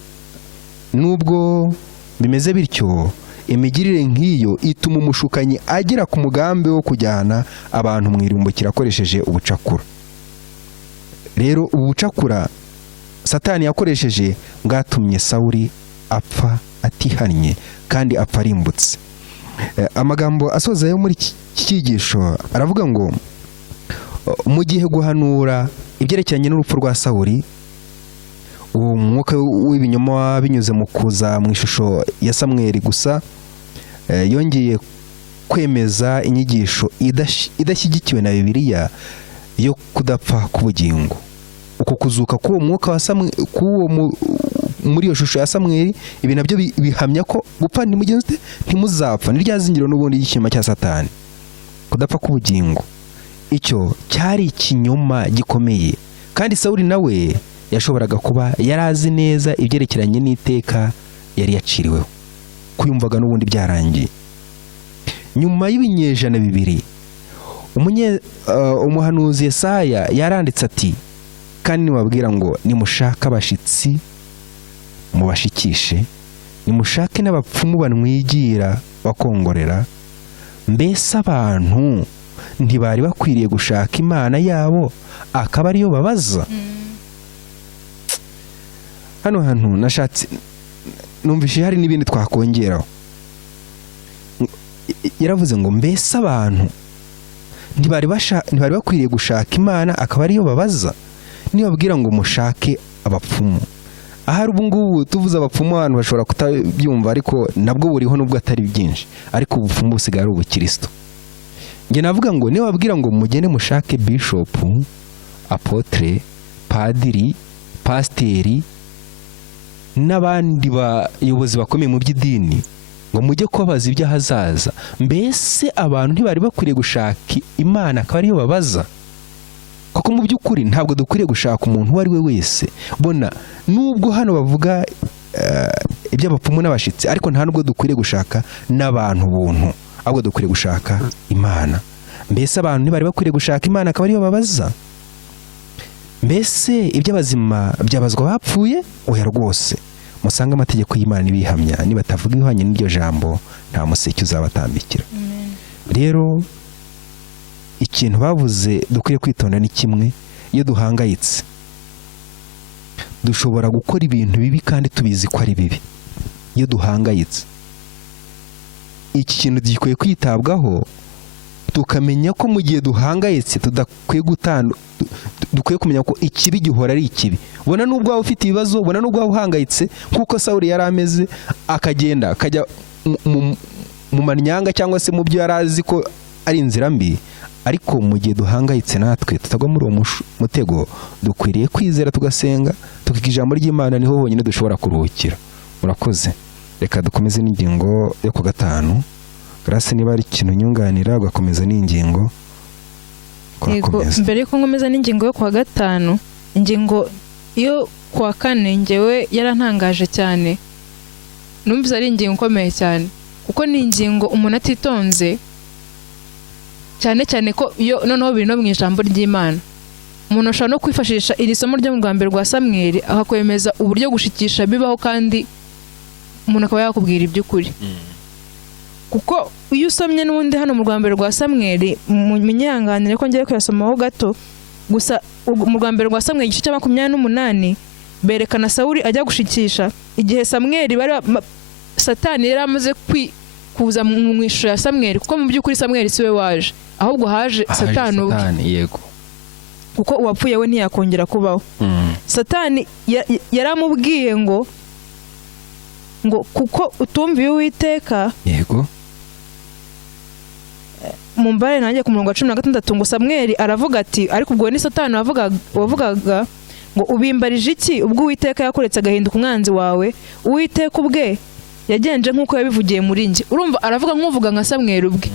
Nubwo bimeze bityo, imigirire nk'iyo ituma umushukanyi agira ku mugambi wo kujyana abantu mu irimbukiro akoresheje ubucakura. Rero ubu bucakura Satani yakoresheje bwatumye Sawuli apfa atihannye kandi apfa arimbutse. Amagambo asoza yo muri iki cyigisho aravuga ngo mu gihe guhanura ibyerekeranye n'urupfu rwa Sawuli, uwo mwuka w'ibinyoma binyuze mu kuza mu ishusho ya Samweli gusa, yongeye kwemeza inyigisho idashyigikiwe na Bibiliya yo kudapfa k'ubugingo. Uko kuzuka k'uwo mwuka wa muri iyo shusho ya Samweli, ibi nabyo bihamya ko gupfa ntimuzapfa, ni rya zingiro n'ubundi y'ikinyoma cya Satani. Kudapfa k'ubugingo, icyo cyari ikinyoma gikomeye, kandi Sawuli nawe yashoboraga kuba yarazi neza ibyerekeranye n'iteka yari yaciriweho, kuyumvaga n'ubundi byarangiye. Nyuma y'ibinyejana 2, umuhanuzi Yesaya yaranditse ati, kandi nibabwira ngo nimushaka abashitsi mubashikishe, nimushake n'abapfumu banwigira bakongorera, mbese abantu ntibari bakwiriye gushaka Imana yabo akaba ariyo babaza? Hano hantu nashatse numvise hari n'ibindi twakongeraho. Yaravuze ngo mbese abantu ntibari bakwiriye gushaka Imana akaba ariyo babaza, nibabwira ngo mushake abapfumu. Ahari ubu ngubu tuvuze abapfumu abantu bashobora kutabyumva, ariko nabwo buriho nubwo atari byinshi, ariko ubupfumu busigaye ari ubukristo. Nge navuga ngo nibabwira ngo mugende mushake bishop, apotre, padiri, pasteri n'abandi bayobozi bakomeye mu by'idini, ngo mujye kubabaza iby'ahazaza, mbese abantu ntibari bakwiriye gushaka Imana akaba ariyo babaza? Kuko mu by'ukuri ntabwo dukwiriye gushaka umuntu uwo ari we wese. Bona nubwo hano bavuga iby'abapfumu n'abashitsi, ariko nta nubwo dukwiriye gushaka n'abantu buntu, ahubwo dukwiriye gushaka Imana. Mbese abantu ntibari bakwiriye gushaka Imana akaba ariyo babaza? Mbese iby'abazima byabazwa bapfuye? Oya rwose, musange amategeko y'Imana nibihamya, nibatavuga ibihwanye n'iryo jambo nta museke uzabatambikira. Rero ikintu bavuze dukwiye kwitonda ni kimwe, iyo duhangayitse dushobora gukora ibintu bibi kandi tubizi ko ari bibi. Iyo duhangayitse iki kintu gikwiye kwitabwaho, tukamenya ko mu gihe duhangayitse dukwiye kumenya ko ikibi gihora ari ikibi. Bona nubwo waba ufite ibibazo, bona nubwo waba uhangayitse nk'uko Sawuli yari ameze, akajya mu manyanga cyangwa se mu byo yari azi ko ari inzira mbi, ariko mu gihe duhangayitse natwe tutagwa muri uwo mutego, dukwiriye kwizera tugasenga tukiga ijambo ry'Imana, niho honyine dushobora kuruhukira. Murakoze. Reka dukomeze n'ingingo yo ku 5. Grace, niba ari ikintu nyunganira ugakomeza n'ingingo. Mbere yuko nkomeza n'ingingo yo ku 5, ingingo yo ku 4 ngewe yarantangaje cyane. Numvise ari ingingo ikomeye cyane, kuko ni ingingo umuntu atitonze cyane cyane ko iyo noneho biri no mu ijambo ry'Imana. Umuntu ashobora no kwifashisha iri somo ryo mu rwa mbere rwa Samweli akakwemeza uburyo gushikisha bibaho, kandi umuntu akaba yakubwira iby'ukuri. Kuko iyo usomye n'ubundi hano mu rwa mbere rwa Samweli, munyihanganire ko ngiye kuyasomaho gato, gusa mu rwa mbere rwa Samweli igice cya 28 berekana Sawuli ajya gushikisha igihe Samweli Satani yari amaze kuza mu ishusho ya Samweli, kuko mu by'ukuri Samweli siwe waje, ahubwo haje Satani ubwe. Yego. Kuko uwapfuye we ntiyakongera kubaho. Satani yaramubwiye ngo kuko utumviye Uwiteka. Yego. Mu mbare nanjye ku murongo wa 16 ngo Samweli aravuga ati, ariko ubwo ni Satani wavugaga ngo ubimbarije iki ubwo Uwiteka yakuretse agahinduka umwanzi wawe? Uwiteka ubwe yagenje nk'uko yabivugiye muri njye. Urumva aravuga nk'uvuga nka Samweli ubwe.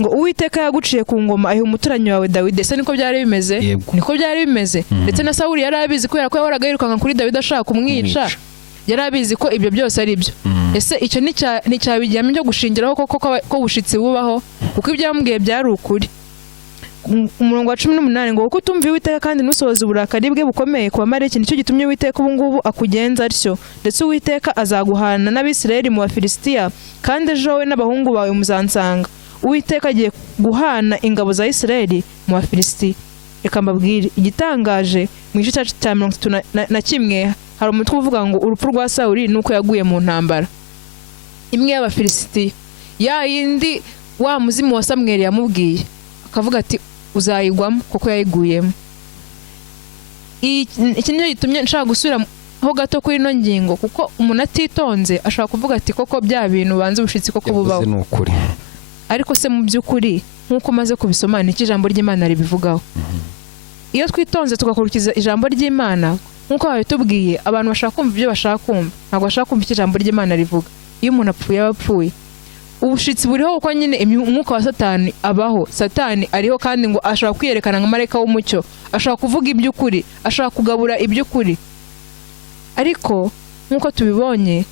Ngo Uwiteka yaguciye ku ngoma ayiha umuturanyi wawe Dawidi. Ese niko byari bimeze? Niko byari bimeze. Ndetse na Sawuli yari abizi kubera ko yahoraga yirukanka kuri Dawidi ashaka kumwica. Yari abizi ko ibyo byose ari byo. Ese icyo ni cyabijyamo cyo gushingiraho ko bushitsi bubaho, kuko ibyo yambwiye byari ukuri. Umurongo wa 18 ngo kuko utumviye Uwiteka kandi nusohoza uburakari bwe bukomeye ku Bamaleki, nicyo gitumye Uwiteka ubu ngubu akugenza atyo. Ndetse Uwiteka azaguhana n'Abisirayeli mu Bafilisitiya, kandi ejo wowe n'abahungu bawe muzansanga. Uwiteka agiye guhana ingabo za Isirayeli mu Bafilisitiya. Reka mbabwire igitangaje mu gice cya 31 hari umutwe uvuga ngo urupfu rwa Sawuli nuko yaguye mu ntambara imwe y'Abafilisitiya, ya yindi wa muzimu wa Samweli yamubwiye, akavuga ati uzayigwamo, kuko yayiguyemo. Iki niyo gitumye nshaka gusubira ho gato kuri ino ngingo, kuko umuntu atitonze ashaka kuvuga ati koko bya bintu banze ubushitsi koko bubaho. Ariko se mu by'ukuri nk'uko maze kubisoma ni ijambo ry'Imana ribivugaho. Iyo twitonze tugakurikiza ijambo ry'Imana nk'uko babitubwiye, abantu bashaka kumva ibyo bashaka kumva, ntabwo bashaka kumva icyo ijambo ry'Imana rivuga. Iyo umuntu apfuye abapfuye, ubushitsi buriho kuko nyine umwuka wa Satani abaho. Satani ariho kandi ngo ashaka kwiyerekana nka marayika w'umucyo, ashaka kuvuga iby'ukuri, ashaka kugabura iby'ukuri. Ariko nk'uko tubibonye,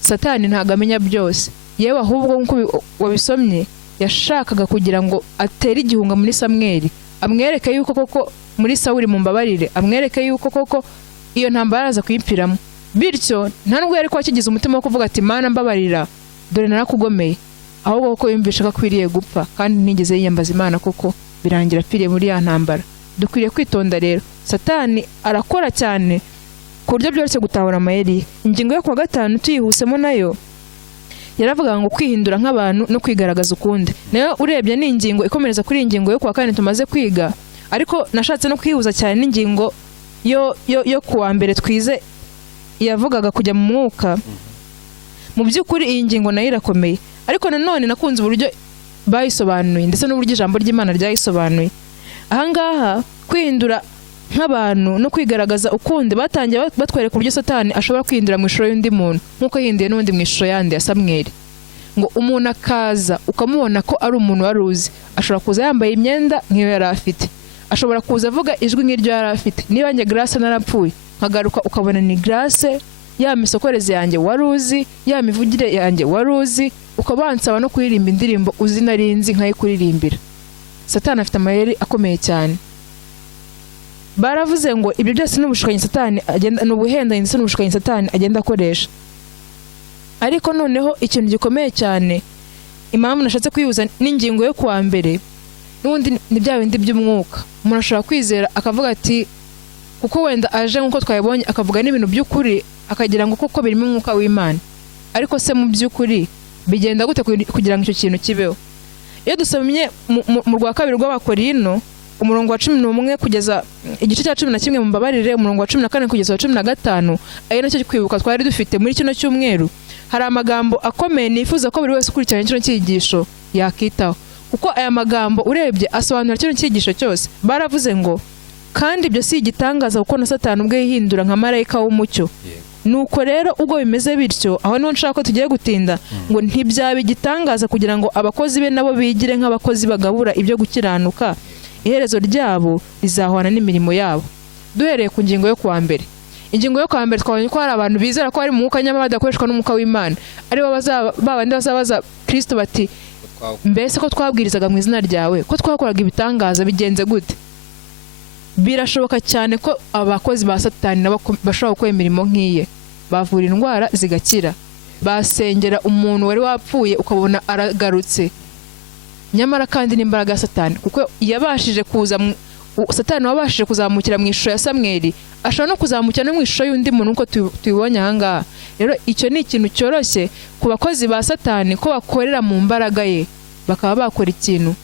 Satani ntabwo amenya byose. Yewe ahubwo nk'uko wabisomye, yashakaga kugira ngo atere igihunga muri Samweli, amwereke yuko koko muri Sawuli mumbabarire, amwereke yuko koko iyo ntambara araza kuyipfiramo. Bityo nta nubwo yari kwakigize umutima wo kuvuga ati Mana mbabarira, dore narakugomeye, ahubwo koko yumvisha ko akwiriye gupfa, kandi ntigeze yiyambaza Imana koko birangira apfiriye muri ya ntambara. Dukwiriye kwitonda rero. Satani arakora cyane ku buryo byoroshye gutahura amayeri. Ingingo yo ku 5 tuyihusemo nayo yaravuga ngo kwihindura nk'abantu no kwigaragaza ukundi. Nayo urebye ni ingingo ikomereza kuri ingingo yo ku 4 tumaze kwiga, ariko nashatse no kwihuza cyane n'ingingo yo kuwa mbere twize yavugaga kujya mu mwuka. Mu by'ukuri iyi ngingo nayo irakomeye, ariko nanone nakunze uburyo bayisobanuye ndetse n'uburyo ijambo ry'Imana ryayisobanuye. Ahangaha kwihindura nk'abantu no kwigaragaza ukundi batangiye batwereka uburyo Satani ashobora kwihindura mu ishusho y'undi muntu, nk'uko yihinduye n'undi mu ishusho yandi ya Samweli. Ngo umuntu akaza ukamubona ko ari umuntu wari uzi, ashobora kuza yambaye imyenda nk'iyo yari afite, ashobora kuza avuga ijwi nk'iryo yari afite. Niba njye Grace narapfuye nkagaruka ukabona ni Grace, ya misokoreze yanjye wari uzi, ya mivugire yanjye wari uzi, ukabansaba no kuririmba indirimbo uzi narinzi nkayikuririmbira. Satani afite amayeri akomeye cyane. baravuze ngo ibyo byose n'ubushukanyi Satani agenda n'ubuhendanye ndetse n'ubushukanyi Satani agenda akoresha. Ariko noneho ikintu gikomeye cyane impamvu nashatse kwihuza n'ingingo yo kuwa mbere n'ubundi ni bya bindi by'umwuka. Umuntu ashobora kwizera akavuga ati kuko wenda aje nk'uko twayibonye akavuga n'ibintu by'ukuri akagira ngo koko birimo umwuka w'Imana, ariko se mu by'ukuri bigenda gute kugira ngo icyo kintu kibeho? Iyo dusomye mu rwa kabiri rw'Abakorino umurongo wa 11 kugeza igice cya 11 mu mbabarire umurongo wa 14 kugeza wa 15, ayo nacyo kwibuka twari dufite muri kino cyumweru. Hari amagambo akomeye nifuza ko buri wese ukurikirana kino cyigisho yakitaho, kuko aya magambo urebye asobanura kino cyigisho cyose. Baravuze ngo kandi ibyo si igitangaza kuko na Satani ubwe yihindura nka marayika w'umucyo. Nuko rero ubwo bimeze bityo, aho niho nshaka ko tugiye gutinda, ngo ntibyaba igitangaza kugira ngo abakozi be nabo bigire nk'abakozi bagabura ibyo gukiranuka, iherezo ryabo rizahwana n'imirimo yabo. Duhereye ku ngingo yo kuwa mbere. Ingingo yo kuwa mbere twabonye ko hari abantu bizera ko ari mu mwuka nyamara badakoreshwa n'umwuka w'Imana, ari bo babandi bazabaza Kristo bati mbese ko twabwirizaga mu izina ryawe, ko twakoraga ibitangaza bigenze gute? Birashoboka cyane ko abakozi ba Satani nabo bashobora gukora imirimo nk'iye, bavura indwara zigakira, basengera umuntu wari wapfuye ukabona aragarutse, nyamara kandi n'imbaraga ya Satani, kuko yabashije kuza Satani wabashije kuzamukira mu ishusho ya Samweli, ashobora no kuzamukira no mu ishusho y'undi muntu uko tubibonye ahangaha. Rero icyo ni ikintu cyoroshye ku bakozi ba Satani ko bakorera mu mbaraga ye, bakaba bakora ikintu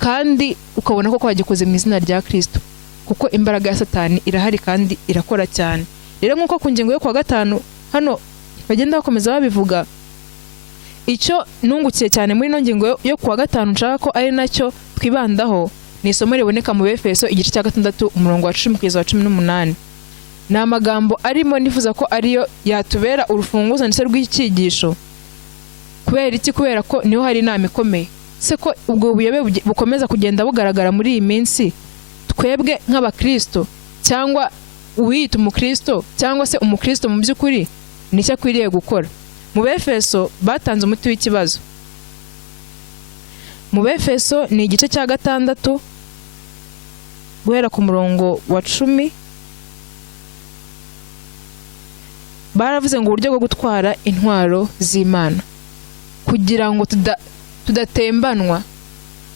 kandi ukabona ko bagikoze mu izina rya Kristo, kuko imbaraga ya Satani irahari kandi irakora cyane. Rero nk'uko ku ngingo yo kuwa gatanu hano bagenda bakomeza babivuga, icyo nungukiye cyane muri ino ngingo yo kuwa gatanu nshaka ko ari nacyo twibandaho ni isomo riboneka mu Befeso igice cya 6 umurongo wa 10 kugeza wa 18. Ni amagambo arimo nifuza ko ariyo yatubera urufunguzo ndetse rw'icyigisho. Kubera iki? Kubera ko niho hari inama ikomeye. Se ko ubwo buyobe bukomeza kugenda bugaragara muri iyi minsi, twebwe nk'abakristo cyangwa uwiyita umukristo cyangwa se umukristo mu by'ukuri nicyo akwiriye gukora. Mu Befeso batanze umuti w'ikibazo. Mu Befeso ni igice cya 6 guhera ku murongo wa 10, baravuze ngo uburyo bwo gutwara intwaro z'Imana kugira ngo tudatembanwa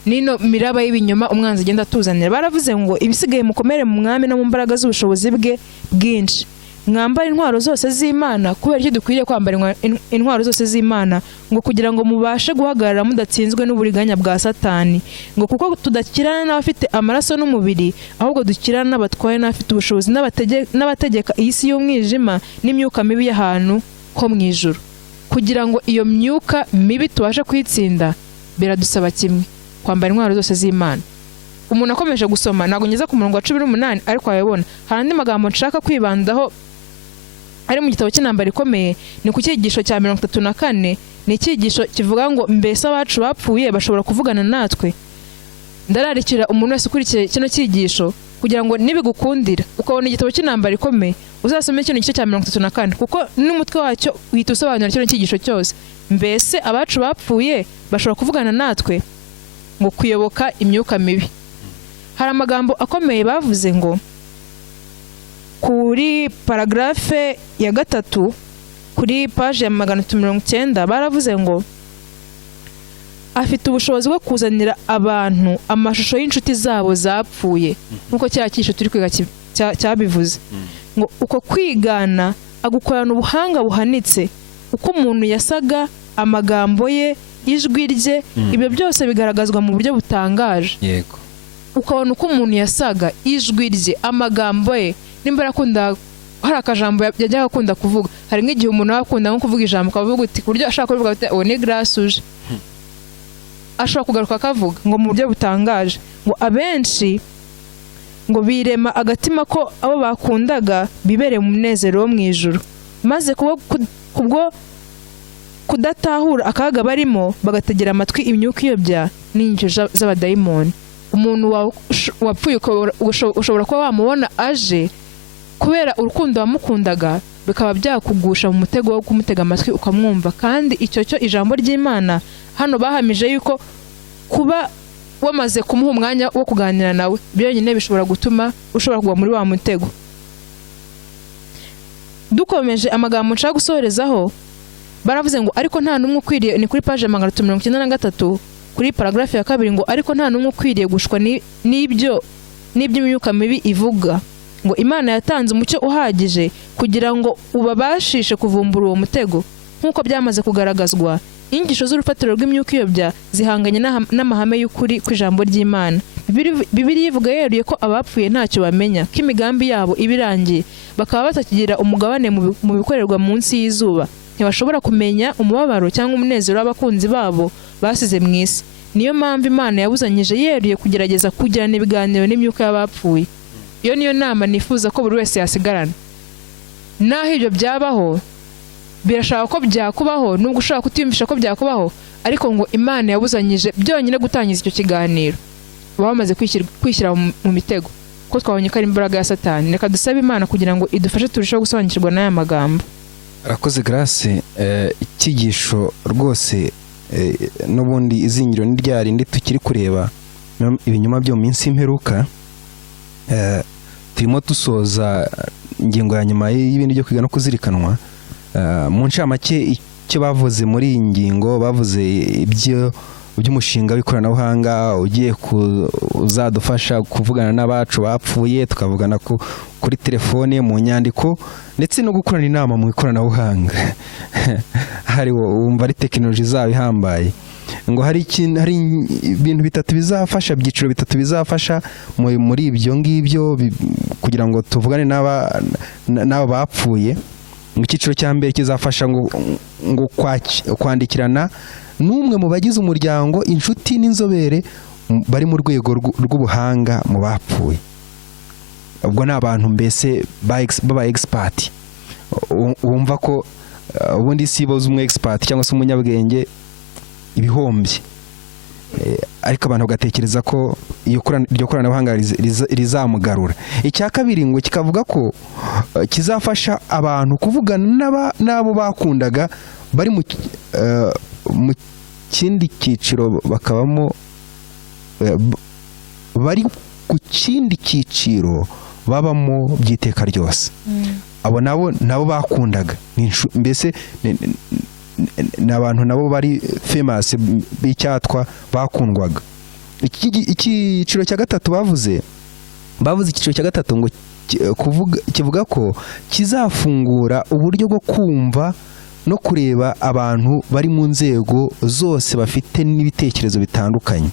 nino miraba y'ibinyoma umwanzi agenda atuzanira. Baravuze ngo ibisigaye mukomere mu mwami no mu mbaraga z'ubushobozi bwe bwinshi, mwambara intwaro zose z'Imana. Kubera iki dukwiriye kwambara intwaro zose z'Imana? Ngo kugira ngo mubashe guhagarara mudatsinzwe n'uburiganya bwa Satani, ngo kuko tudakirana n'abafite amaraso n'umubiri, ahubwo dukirana n'abatwaye n'abafite ubushobozi n'abategeka iyi si y'umwijima n'imyuka mibi y'ahantu ho mu ijuru. Kugira ngo iyo myuka mibi tubashe kwitsinda, biradusaba kimwe: kwambara intwaro zose z'Imana. Umuntu akomeje gusoma, ntabwo ngeze ku murongo wa 18 ariko wabibona hari andi magambo nshaka kwibandaho ari mu gitabo cy'intambara ikomeye. Ni ku cyigisho cya 34, ni icyigisho kivuga ngo mbese abacu bapfuye bashobora kuvugana natwe. Ndararikira umuntu wese ukurikiye kino cyigisho kugira ngo nibigukundira ukabona igitabo cy'intambara ikomeye uzasome kino gice cya 34, kuko n'umutwe wacyo uhita usobanura kino cyigisho cyose. Mbese abacu bapfuye bashobora kuvugana natwe, ngo kuyoboka imyuka mibi. Hari amagambo akomeye bavuze ngo kuri paragrafe ya 3 kuri page ya 190 baravuze ngo afite ubushobozi bwo kuzanira abantu amashusho y'inshuti zabo zapfuye, nkuko cya cyisho turi kwiga cyabivuze. Ngo uko kwigana agukorana ubuhanga buhanitse, uko umuntu yasaga, amagambo ye, ijwi rye, ibyo byose bigaragazwa mu buryo butangaje. Yego. Ukabona uko umuntu yasaga, ijwi rye, amagambo ye, nimbara akunda hari akajambo yajyaga akunda kuvuga. Hari nk'igihe umuntu akunda nko kuvuga ijambo akavuga uti ku buryo ashaka kuvuga ati ni grâce uje, ashobora kugaruka akavuga ngo mu buryo butangaje. Ngo abenshi ngo birema agatima ko abo bakundaga bibereye mu munezero wo mu ijuru, maze kubwo kudatahura akaga barimo bagategera amatwi imyuka iyobya n'inyigisho z'abadayimoni. Umuntu wapfuye ushobora kuba wamubona aje kubera urukundo wamukundaga, bikaba byakugusha mu mutego wo kumutega amatwi ukamwumva. Kandi icyo cyo ijambo ry'Imana hano bahamije yuko kuba wamaze kumuha umwanya wo kuganira nawe, byonyine bishobora gutuma ushobora kugwa muri wa mutego. Dukomeje amagambo nshaka gusorezaho, baravuze ngo ariko nta numwe ukwiriye, ni kuri page 393 kuri paragraphe ya 2 ngo ariko nta numwe ukwiriye gushwa n'iby'imyuka mibi ivuga, ngo Imana yatanze umucyo uhagije kugira ngo ubabashishe kuvumbura uwo mutego. Nk'uko byamaze kugaragazwa, inyigisho z'urufatiro rw'imyuka iyobya zihanganye n'amahame y'ukuri kw'ijambo ry'Imana. Bibiliya ivuga yeruye ko abapfuye ntacyo bamenya, ko imigambi yabo ibirangiye, bakaba batakigira umugabane mu bikorerwa munsi y'izuba. Ntibashobora kumenya umubabaro cyangwa umunezero w'abakunzi babo basize mu isi. Niyo mpamvu Imana yabuzanyije yeruye kugerageza kugirana ibiganiro n'imyuka y'abapfuye. Iyo niyo nama nifuza ko buri wese yasigarana. Naho ibyo byabaho, birashaka ko byakubaho, nubwo ushaka kutiyumvisha ko byakubaho, ariko ngo Imana yabuzanyije byonyine gutangiza icyo kiganiro, baba bamaze kwishyira mu mitego, ko twabonye ko ari imbaraga ya Satani. Reka dusabe Imana kugira ngo idufashe turusheho gusobanukirwa n'aya magambo. Arakoze Grace. Ikigisho rwose n'ubundi izingiro ni ryari ndi tukiri kureba ibinyoma byo mu minsi y'imperuka. Turimo dusoza ingingo ya nyuma y'ibindi byo kwiga no kuzirikanwa. Mu ncamake icyo bavuze muri iyi ngingo, bavuze iby'umushinga w'ikoranabuhanga ugiye uzadufasha kuvugana n'abacu bapfuye, tukavugana kuri telefone, mu nyandiko, ndetse no gukorana inama mu ikoranabuhanga. Hari wumva ari tekinoloji zabo ihambaye. Ngo hari ibintu bitatu bizafasha, ibyiciro bitatu bizafasha muri ibyo ngibyo kugira ngo tuvugane n'aba bapfuye. Icyiciro cya mbere kizafasha ngo kwandikirana n'umwe mu bagize umuryango, inshuti n'inzobere bari mu rwego rw'ubuhanga mu bapfuye. Ubwo ni abantu mbese baba expert. Wumva ko ubundi si boza umwe expert cyangwa se umunyabwenge ibihombye, ariko abantu bagatekereza ko iryo koranabuhanga rizamugarura. Icya kabiri ngo kikavuga ko kizafasha abantu kuvugana n'abo bakundaga bari mu kindi cyiciro, bakabamo bari ku kindi cyiciro babamo by'iteka ryose. Abo nabo bakundaga, mbese ni abantu nabo bari famous b'icyatwa bakundwaga. Icyiciro cya gatatu bavuze icyiciro cya gatatu ngo kivuga ko kizafungura uburyo bwo kumva no kureba abantu bari mu nzego zose bafite n'ibitekerezo bitandukanye.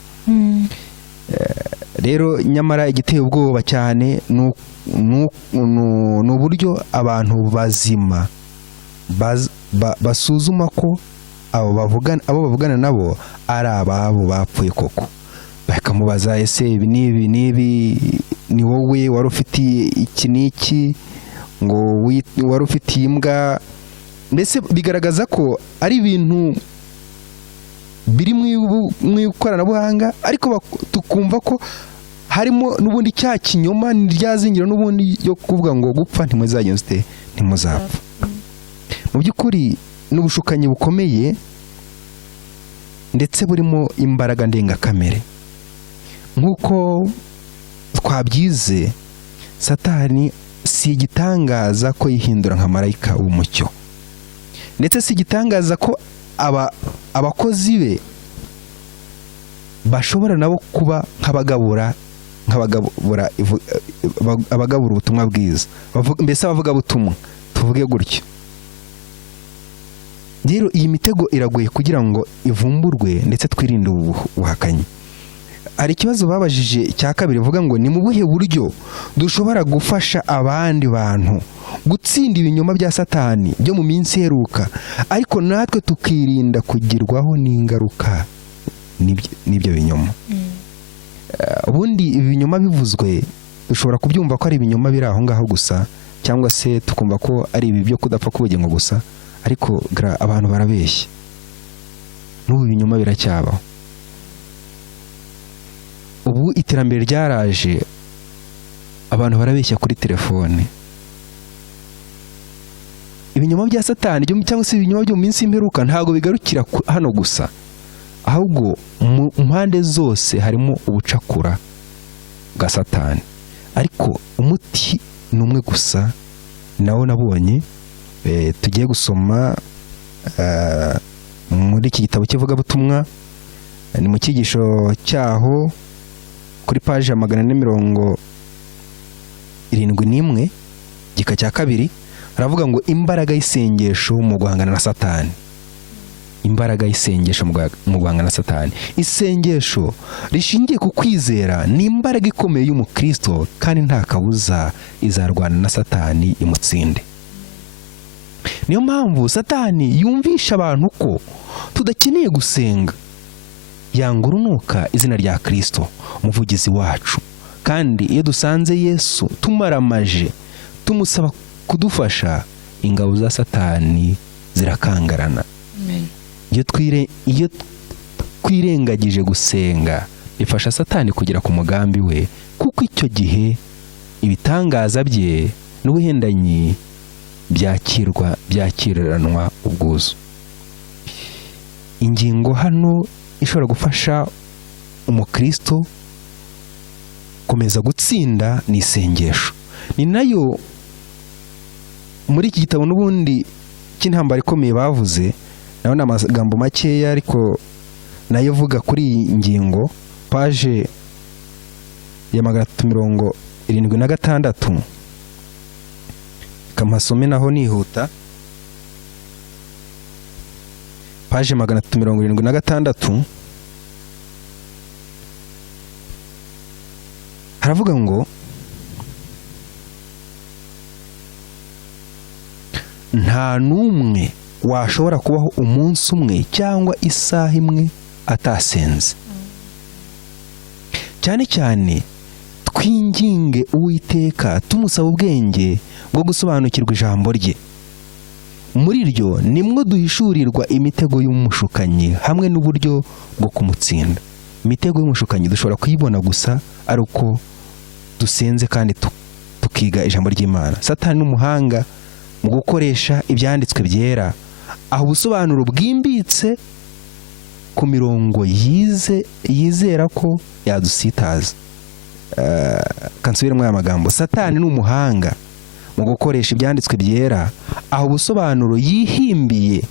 Rero nyamara igiteye ubwoba cyane ni uburyo abantu bazima basuzuma ko abo bavugana nabo ari ababo bapfuye koko. Bakamubaza, ese ibi ni wowe wari ufitiye iki n'iki, ngo wari ufitiye imbwa. Mbese bigaragaza ko ari ibintu biri mu ikoranabuhanga, ariko tukumva ko harimo n'ubundi cya kinyoma ryazingiro n'ubundi yo kuvuga ngo gupfa ntimuzapfa. Mu by'ukuri n'ubushukanyi bukomeye ndetse burimo imbaraga ndengakamere. Nk'uko twabyize, Satani si igitangaza ko yihindura nka marayika w'umucyo, ndetse si igitangaza ko abakozi be bashobora nabo kuba nk'abagabura ubutumwa bwiza, mbese abavuga butumwa, tuvuge gutyo. Rero iyi mitego iragoye kugira ngo ivumburwe ndetse twirinde ubuhakanyi. Hari ikibazo babajije cya kabiri vuga ngo ni mu buhe buryo dushobora gufasha abandi bantu gutsinda ibinyoma bya Satani byo mu minsi iheruka, ariko natwe tukirinda kugirwaho n'ingaruka n'ibyo binyoma. Ubundi ibinyoma bivuzwe dushobora kubyumva ko ari ibinyoma biri aho ngaho gusa, cyangwa se tukumva ko ari ibi byo kudapfa k'ubugingo gusa, ariko abantu barabeshya. N'ubu ibinyoma biracyabaho. Ubu iterambere ryaraje, abantu barabeshya kuri telefone. Ibinyoma bya Satani cyangwa se ibinyoma byo mu minsi y'imperuka ntabwo bigarukira hano gusa, ahubwo mu mpande zose harimo ubucakura bwa Satani, ariko umuti ni umwe gusa nawo nabonye. Tugiye gusoma muri iki gitabo cy'ivugabutumwa, ni mu cyigisho cyaho kuri paji ya 471 gika cya 2 haravuga ngo imbaraga y'isengesho mu guhangana na Satani. Imbaraga y'isengesho mu guhangana na Satani. Isengesho rishingiye ku kwizera ni imbaraga ikomeye y'umukristo, kandi nta kabuza izarwana na Satani imutsinde. Niyo mpamvu Satani yumvisha abantu ko tudakeneye gusenga, yanga urunuka izina rya Kristo umuvugizi wacu, kandi iyo dusanze Yesu tumaramaje tumusaba kudufasha, ingabo za Satani zirakangarana. Amen. Iyo twirengagije gusenga bifasha Satani kugera ku mugambi we, kuko icyo gihe ibitangaza bye n'ubuhendanyi byakiriranwa ubwuzu. Ingingo hano ishobora gufasha umukristo komeza gutsinda ni isengesho. Ni nayo muri iki gitabo n'ubundi cy'intambara ikomeye bavuze, naho ni amagambo makeya ariko nayo vuga kuri iyi ngingo, paje ya 376. Kamasome naho nihuta, paje 376 haravuga ngo nta n'umwe washobora kubaho umunsi umwe cyangwa isaha imwe atasenze. Cyane cyane twinginge Uwiteka tumusaba ubwenge bwo gusobanukirwa ijambo rye. Muri ryo nimwo duhishurirwa imitego y'umushukanyi hamwe n'uburyo bwo kumutsinda. Imitego y'umushukanyi dushobora kuyibona gusa ari uko dusenze kandi tukiga ijambo ry'Imana. Satani n'umuhanga mu gukoresha ibyanditswe byera, aho ubusobanuro bwimbitse ku mirongo yizera ko yadusitaza. Kansubiremo aya magambo. Satani n'umuhanga mu gukoresha ibyanditswe byera, aho ubusobanuro yihimbiye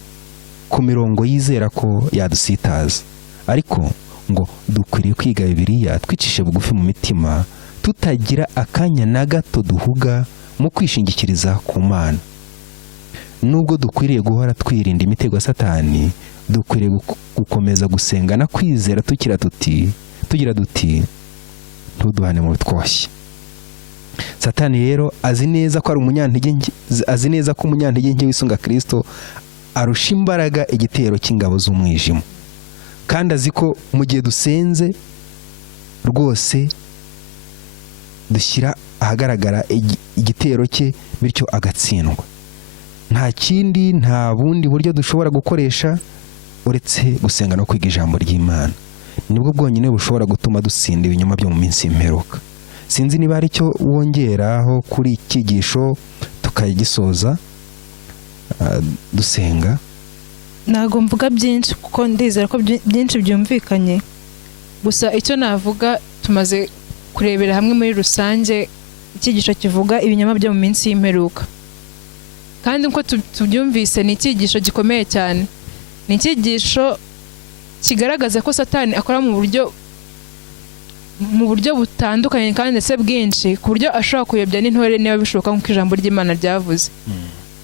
ku mirongo yizera ko yadusitaza. Ariko ngo dukwiriye kwiga Bibiliya twicishe bugufi mu mitima, tutagira akanya na gato duhuga mu kwishingikiriza ku Mana. Nubwo dukwiriye guhora twirinda imitego ya Satani, dukwiriye gukomeza gusenga na kwizera tugira duti ntuduhane mu bitwoshye. Satani rero azi neza ko umunyantege nke wisunga Kristo arusha imbaraga igitero cy'ingabo z'umwijima, kandi azi ko mu gihe dusenze rwose dushyira ahagaragara igitero cye, bityo agatsindwa. Nta bundi buryo dushobora gukoresha uretse gusenga no kwiga ijambo ry'Imana. Nibwo bwonyine bushobora gutuma dutsinda ibinyoma byo mu minsi y'imperuka. Sinzi niba ari cyo wongeraho kuri icyigisho tukagisoza dusenga. Ntago mvuga byinshi kuko ndizera ko byinshi byumvikanye, gusa icyo navuga tumaze kurebera hamwe muri rusange icyigisho kivuga ibinyoma byo mu minsi y'imperuka, kandi uko tubyumvise ni icyigisho gikomeye cyane. Ni icyigisho kigaragaza ko Satani akora mu buryo butandukanye kandi ndetse bwinshi, ku buryo ashobora kuyobya n'intore niba bishoboka nk'uko ijambo ry'Imana ryavuze.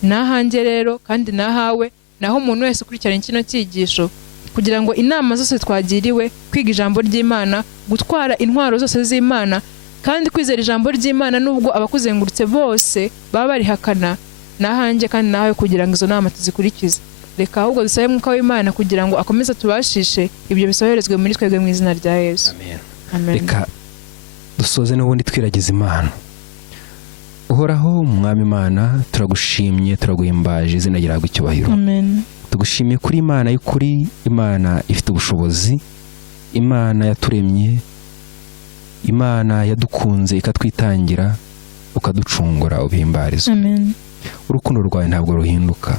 Nahanjye rero kandi nahawe, naho umuntu wese ukurikirana kino cyigisho, kugira ngo inama zose twagiriwe, kwiga ijambo ry'Imana, gutwara intwaro zose z'Imana, kandi kwizera ijambo ry'Imana nubwo abakuzengurutse bose baba barihakana, nahanjye kandi nawe kugira ngo izo nama tuzikurikize. Reka ahubwo dusabe Mwuka w'Imana kugira ngo akomeze tubashishe ibyo bisoherezwe muri twebwe mu izina rya Yesu. Amen. Reka dusoze n'ubundi twiragiza Imana. Uhoraho Mwami Imana, turagushimye, turaguhimbaje, izina ryawe icyubahiro. Amen. Tugushimiye kuri Imana y'ukuri, Imana ifite ubushobozi, Imana yaturemye, Imana yadukunze ikatwitangira, ukaducungura, ubihimbarizwa. Amen. Urukundo rwawe ntabwo ruhinduka.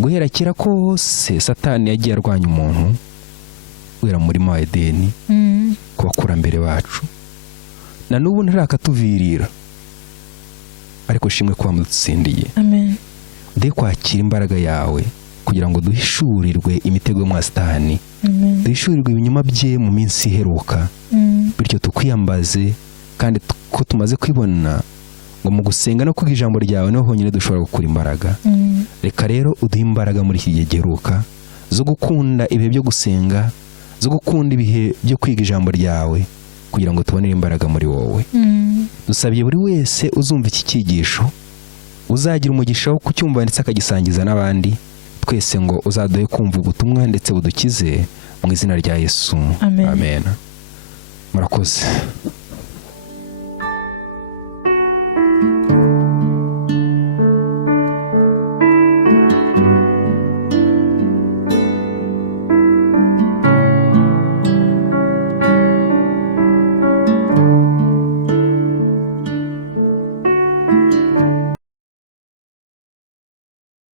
Guhera kera kose Satani yagiye arwanya umuntu, wera mu murima wa Edeni ku bakurambere bacu, na n'ubu ntarakatuvirira, ariko shimwe ko wamutsindiye. amen. De kwakira imbaraga yawe kugira ngo duhishurirwe imitego y'umwa Satani, duhishurirwe ibinyoma bye mu minsi iheruka, bityo tukwiyambaze, kandi ko tumaze kwibona ngo mu gusenga no kwiga ijambo ryawe niho honyine dushobora gukura imbaraga. Reka rero uduhe imbaraga muri iki gihe giheruka zo gukunda ibihe byo gusenga, zo gukunda ibihe byo kwiga ijambo ryawe, kugira ngo tubonere imbaraga muri wowe. Dusabye buri wese uzumva iki cyigisho uzagira umugisha wo kucyumva ndetse akagisangiza n'abandi, twese ngo uzaduhe kumva ubutumwa ndetse budukize, mu izina rya Yesu, amen. Murakoze.